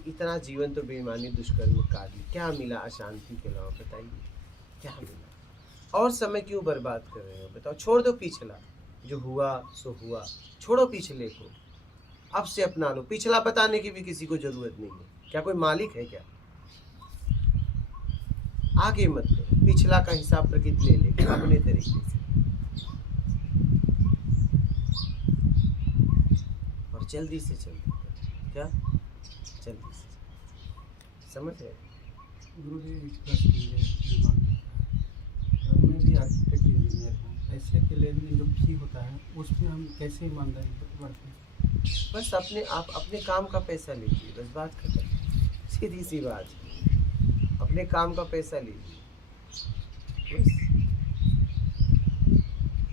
इतना जीवन तो बेईमानी दुष्कर्म काटी, क्या मिला अशांति के अलावा? बताइए क्या मिला? और समय क्यों बर्बाद कर रहे हो? बताओ। छोड़ दो पिछला, जो हुआ सो हुआ, छोड़ो पिछले को, अब से अपना लो। पिछला बताने की भी किसी को जरूरत नहीं है। क्या कोई मालिक है क्या? आगे मत करो, पिछला का हिसाब प्रकृति ले लेगी अपने तरीके से। और जल्दी से जल्दी क्या, जल्दी से समझ रहे? गुरु जी एक प्रश्न मेरे दिमाग में आता है। मैं भी आर्किटेक्ट इंजीनियर हूँ, ऐसे के लेन जो फी होता है उसमें हम कैसे ईमानदारी बढ़ते हैं? बस आप अपने काम का पैसा लीजिए, बस बात खत्म। सीधी सी बात, अपने काम का पैसा लीजिए बस।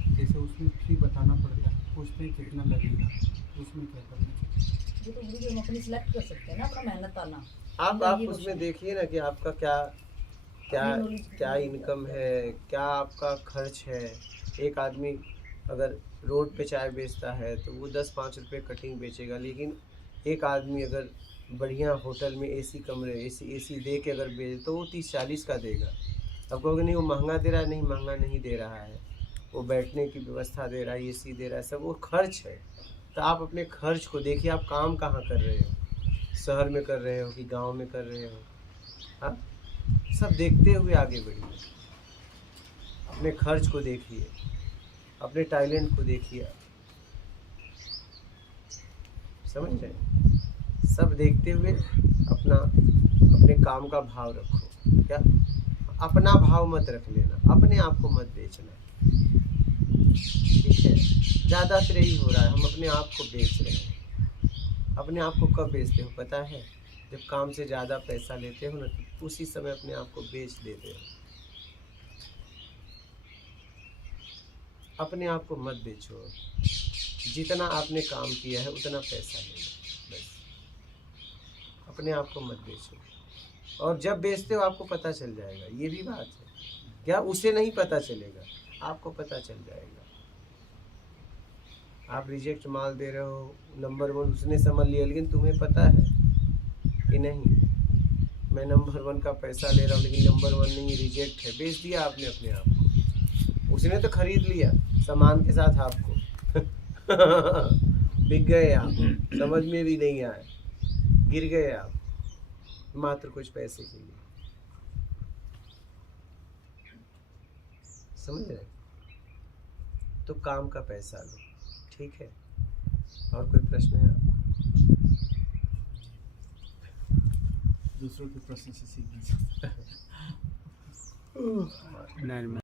जैसे उसमें फी बताना पड़ता है, उसमें कितना लगेगा, उसमें क्या करना चाहिए? ये तो गुरु जी हम अपनी सिलेक्ट कर सकते हैं ना, अपना मेहनत आना। आप उसमें देखिए ना कि आपका क्या क्या क्या इनकम है, क्या आपका खर्च है। एक आदमी अगर रोड पे चाय बेचता है तो वो 10-5 रुपये कटिंग बेचेगा, लेकिन एक आदमी अगर बढ़िया होटल में एसी कमरे एसी दे के अगर बेचे तो वो 30-40 का देगा। अब कहोगे नहीं वो महंगा दे रहा है, नहीं महंगा नहीं दे रहा है, वो बैठने की व्यवस्था दे रहा है, एसी दे रहा है, सब वो खर्च है। तो आप अपने खर्च को देखिए, आप काम कहाँ कर रहे हो, शहर में कर रहे हो कि गांव में कर रहे हो? हाँ, सब देखते हुए आगे बढ़िए। अपने खर्च को देखिए, अपने टैलेंट को देखिए, समझ रहे? सब देखते हुए अपने काम का भाव रखो। क्या, अपना भाव मत रख लेना, अपने आप को मत बेचना, ठीक है? ज़्यादातर यही हो रहा है, हम अपने आप को बेच रहे हैं। अपने आप को कब बेचते हो पता है? जब काम से ज़्यादा पैसा लेते हो ना, तो उसी समय अपने आप को बेच देते हो। अपने आप को मत बेचो, जितना आपने काम किया है उतना पैसा ले लो बस। अपने आप को मत बेचो, और जब बेचते हो आपको पता चल जाएगा। ये भी बात है क्या, उसे नहीं पता चलेगा, आपको पता चल जाएगा। आप रिजेक्ट माल दे रहे हो, नंबर 1 उसने समझ लिया, लेकिन तुम्हें पता है कि नहीं मैं नंबर 1 का पैसा ले रहा हूँ, लेकिन नंबर 1 नहीं, रिजेक्ट है। बेच दिया आपने अपने आप को। उसने तो खरीद लिया सामान के साथ आपको बिक गए आप, समझ में भी नहीं आए, गिर गए आप मात्र कुछ पैसे के लिए। समझ रहे? तो काम का पैसा लो, ठीक है? और कोई प्रश्न है आपको? दूसरों के प्रश्न से सीखना। नहीं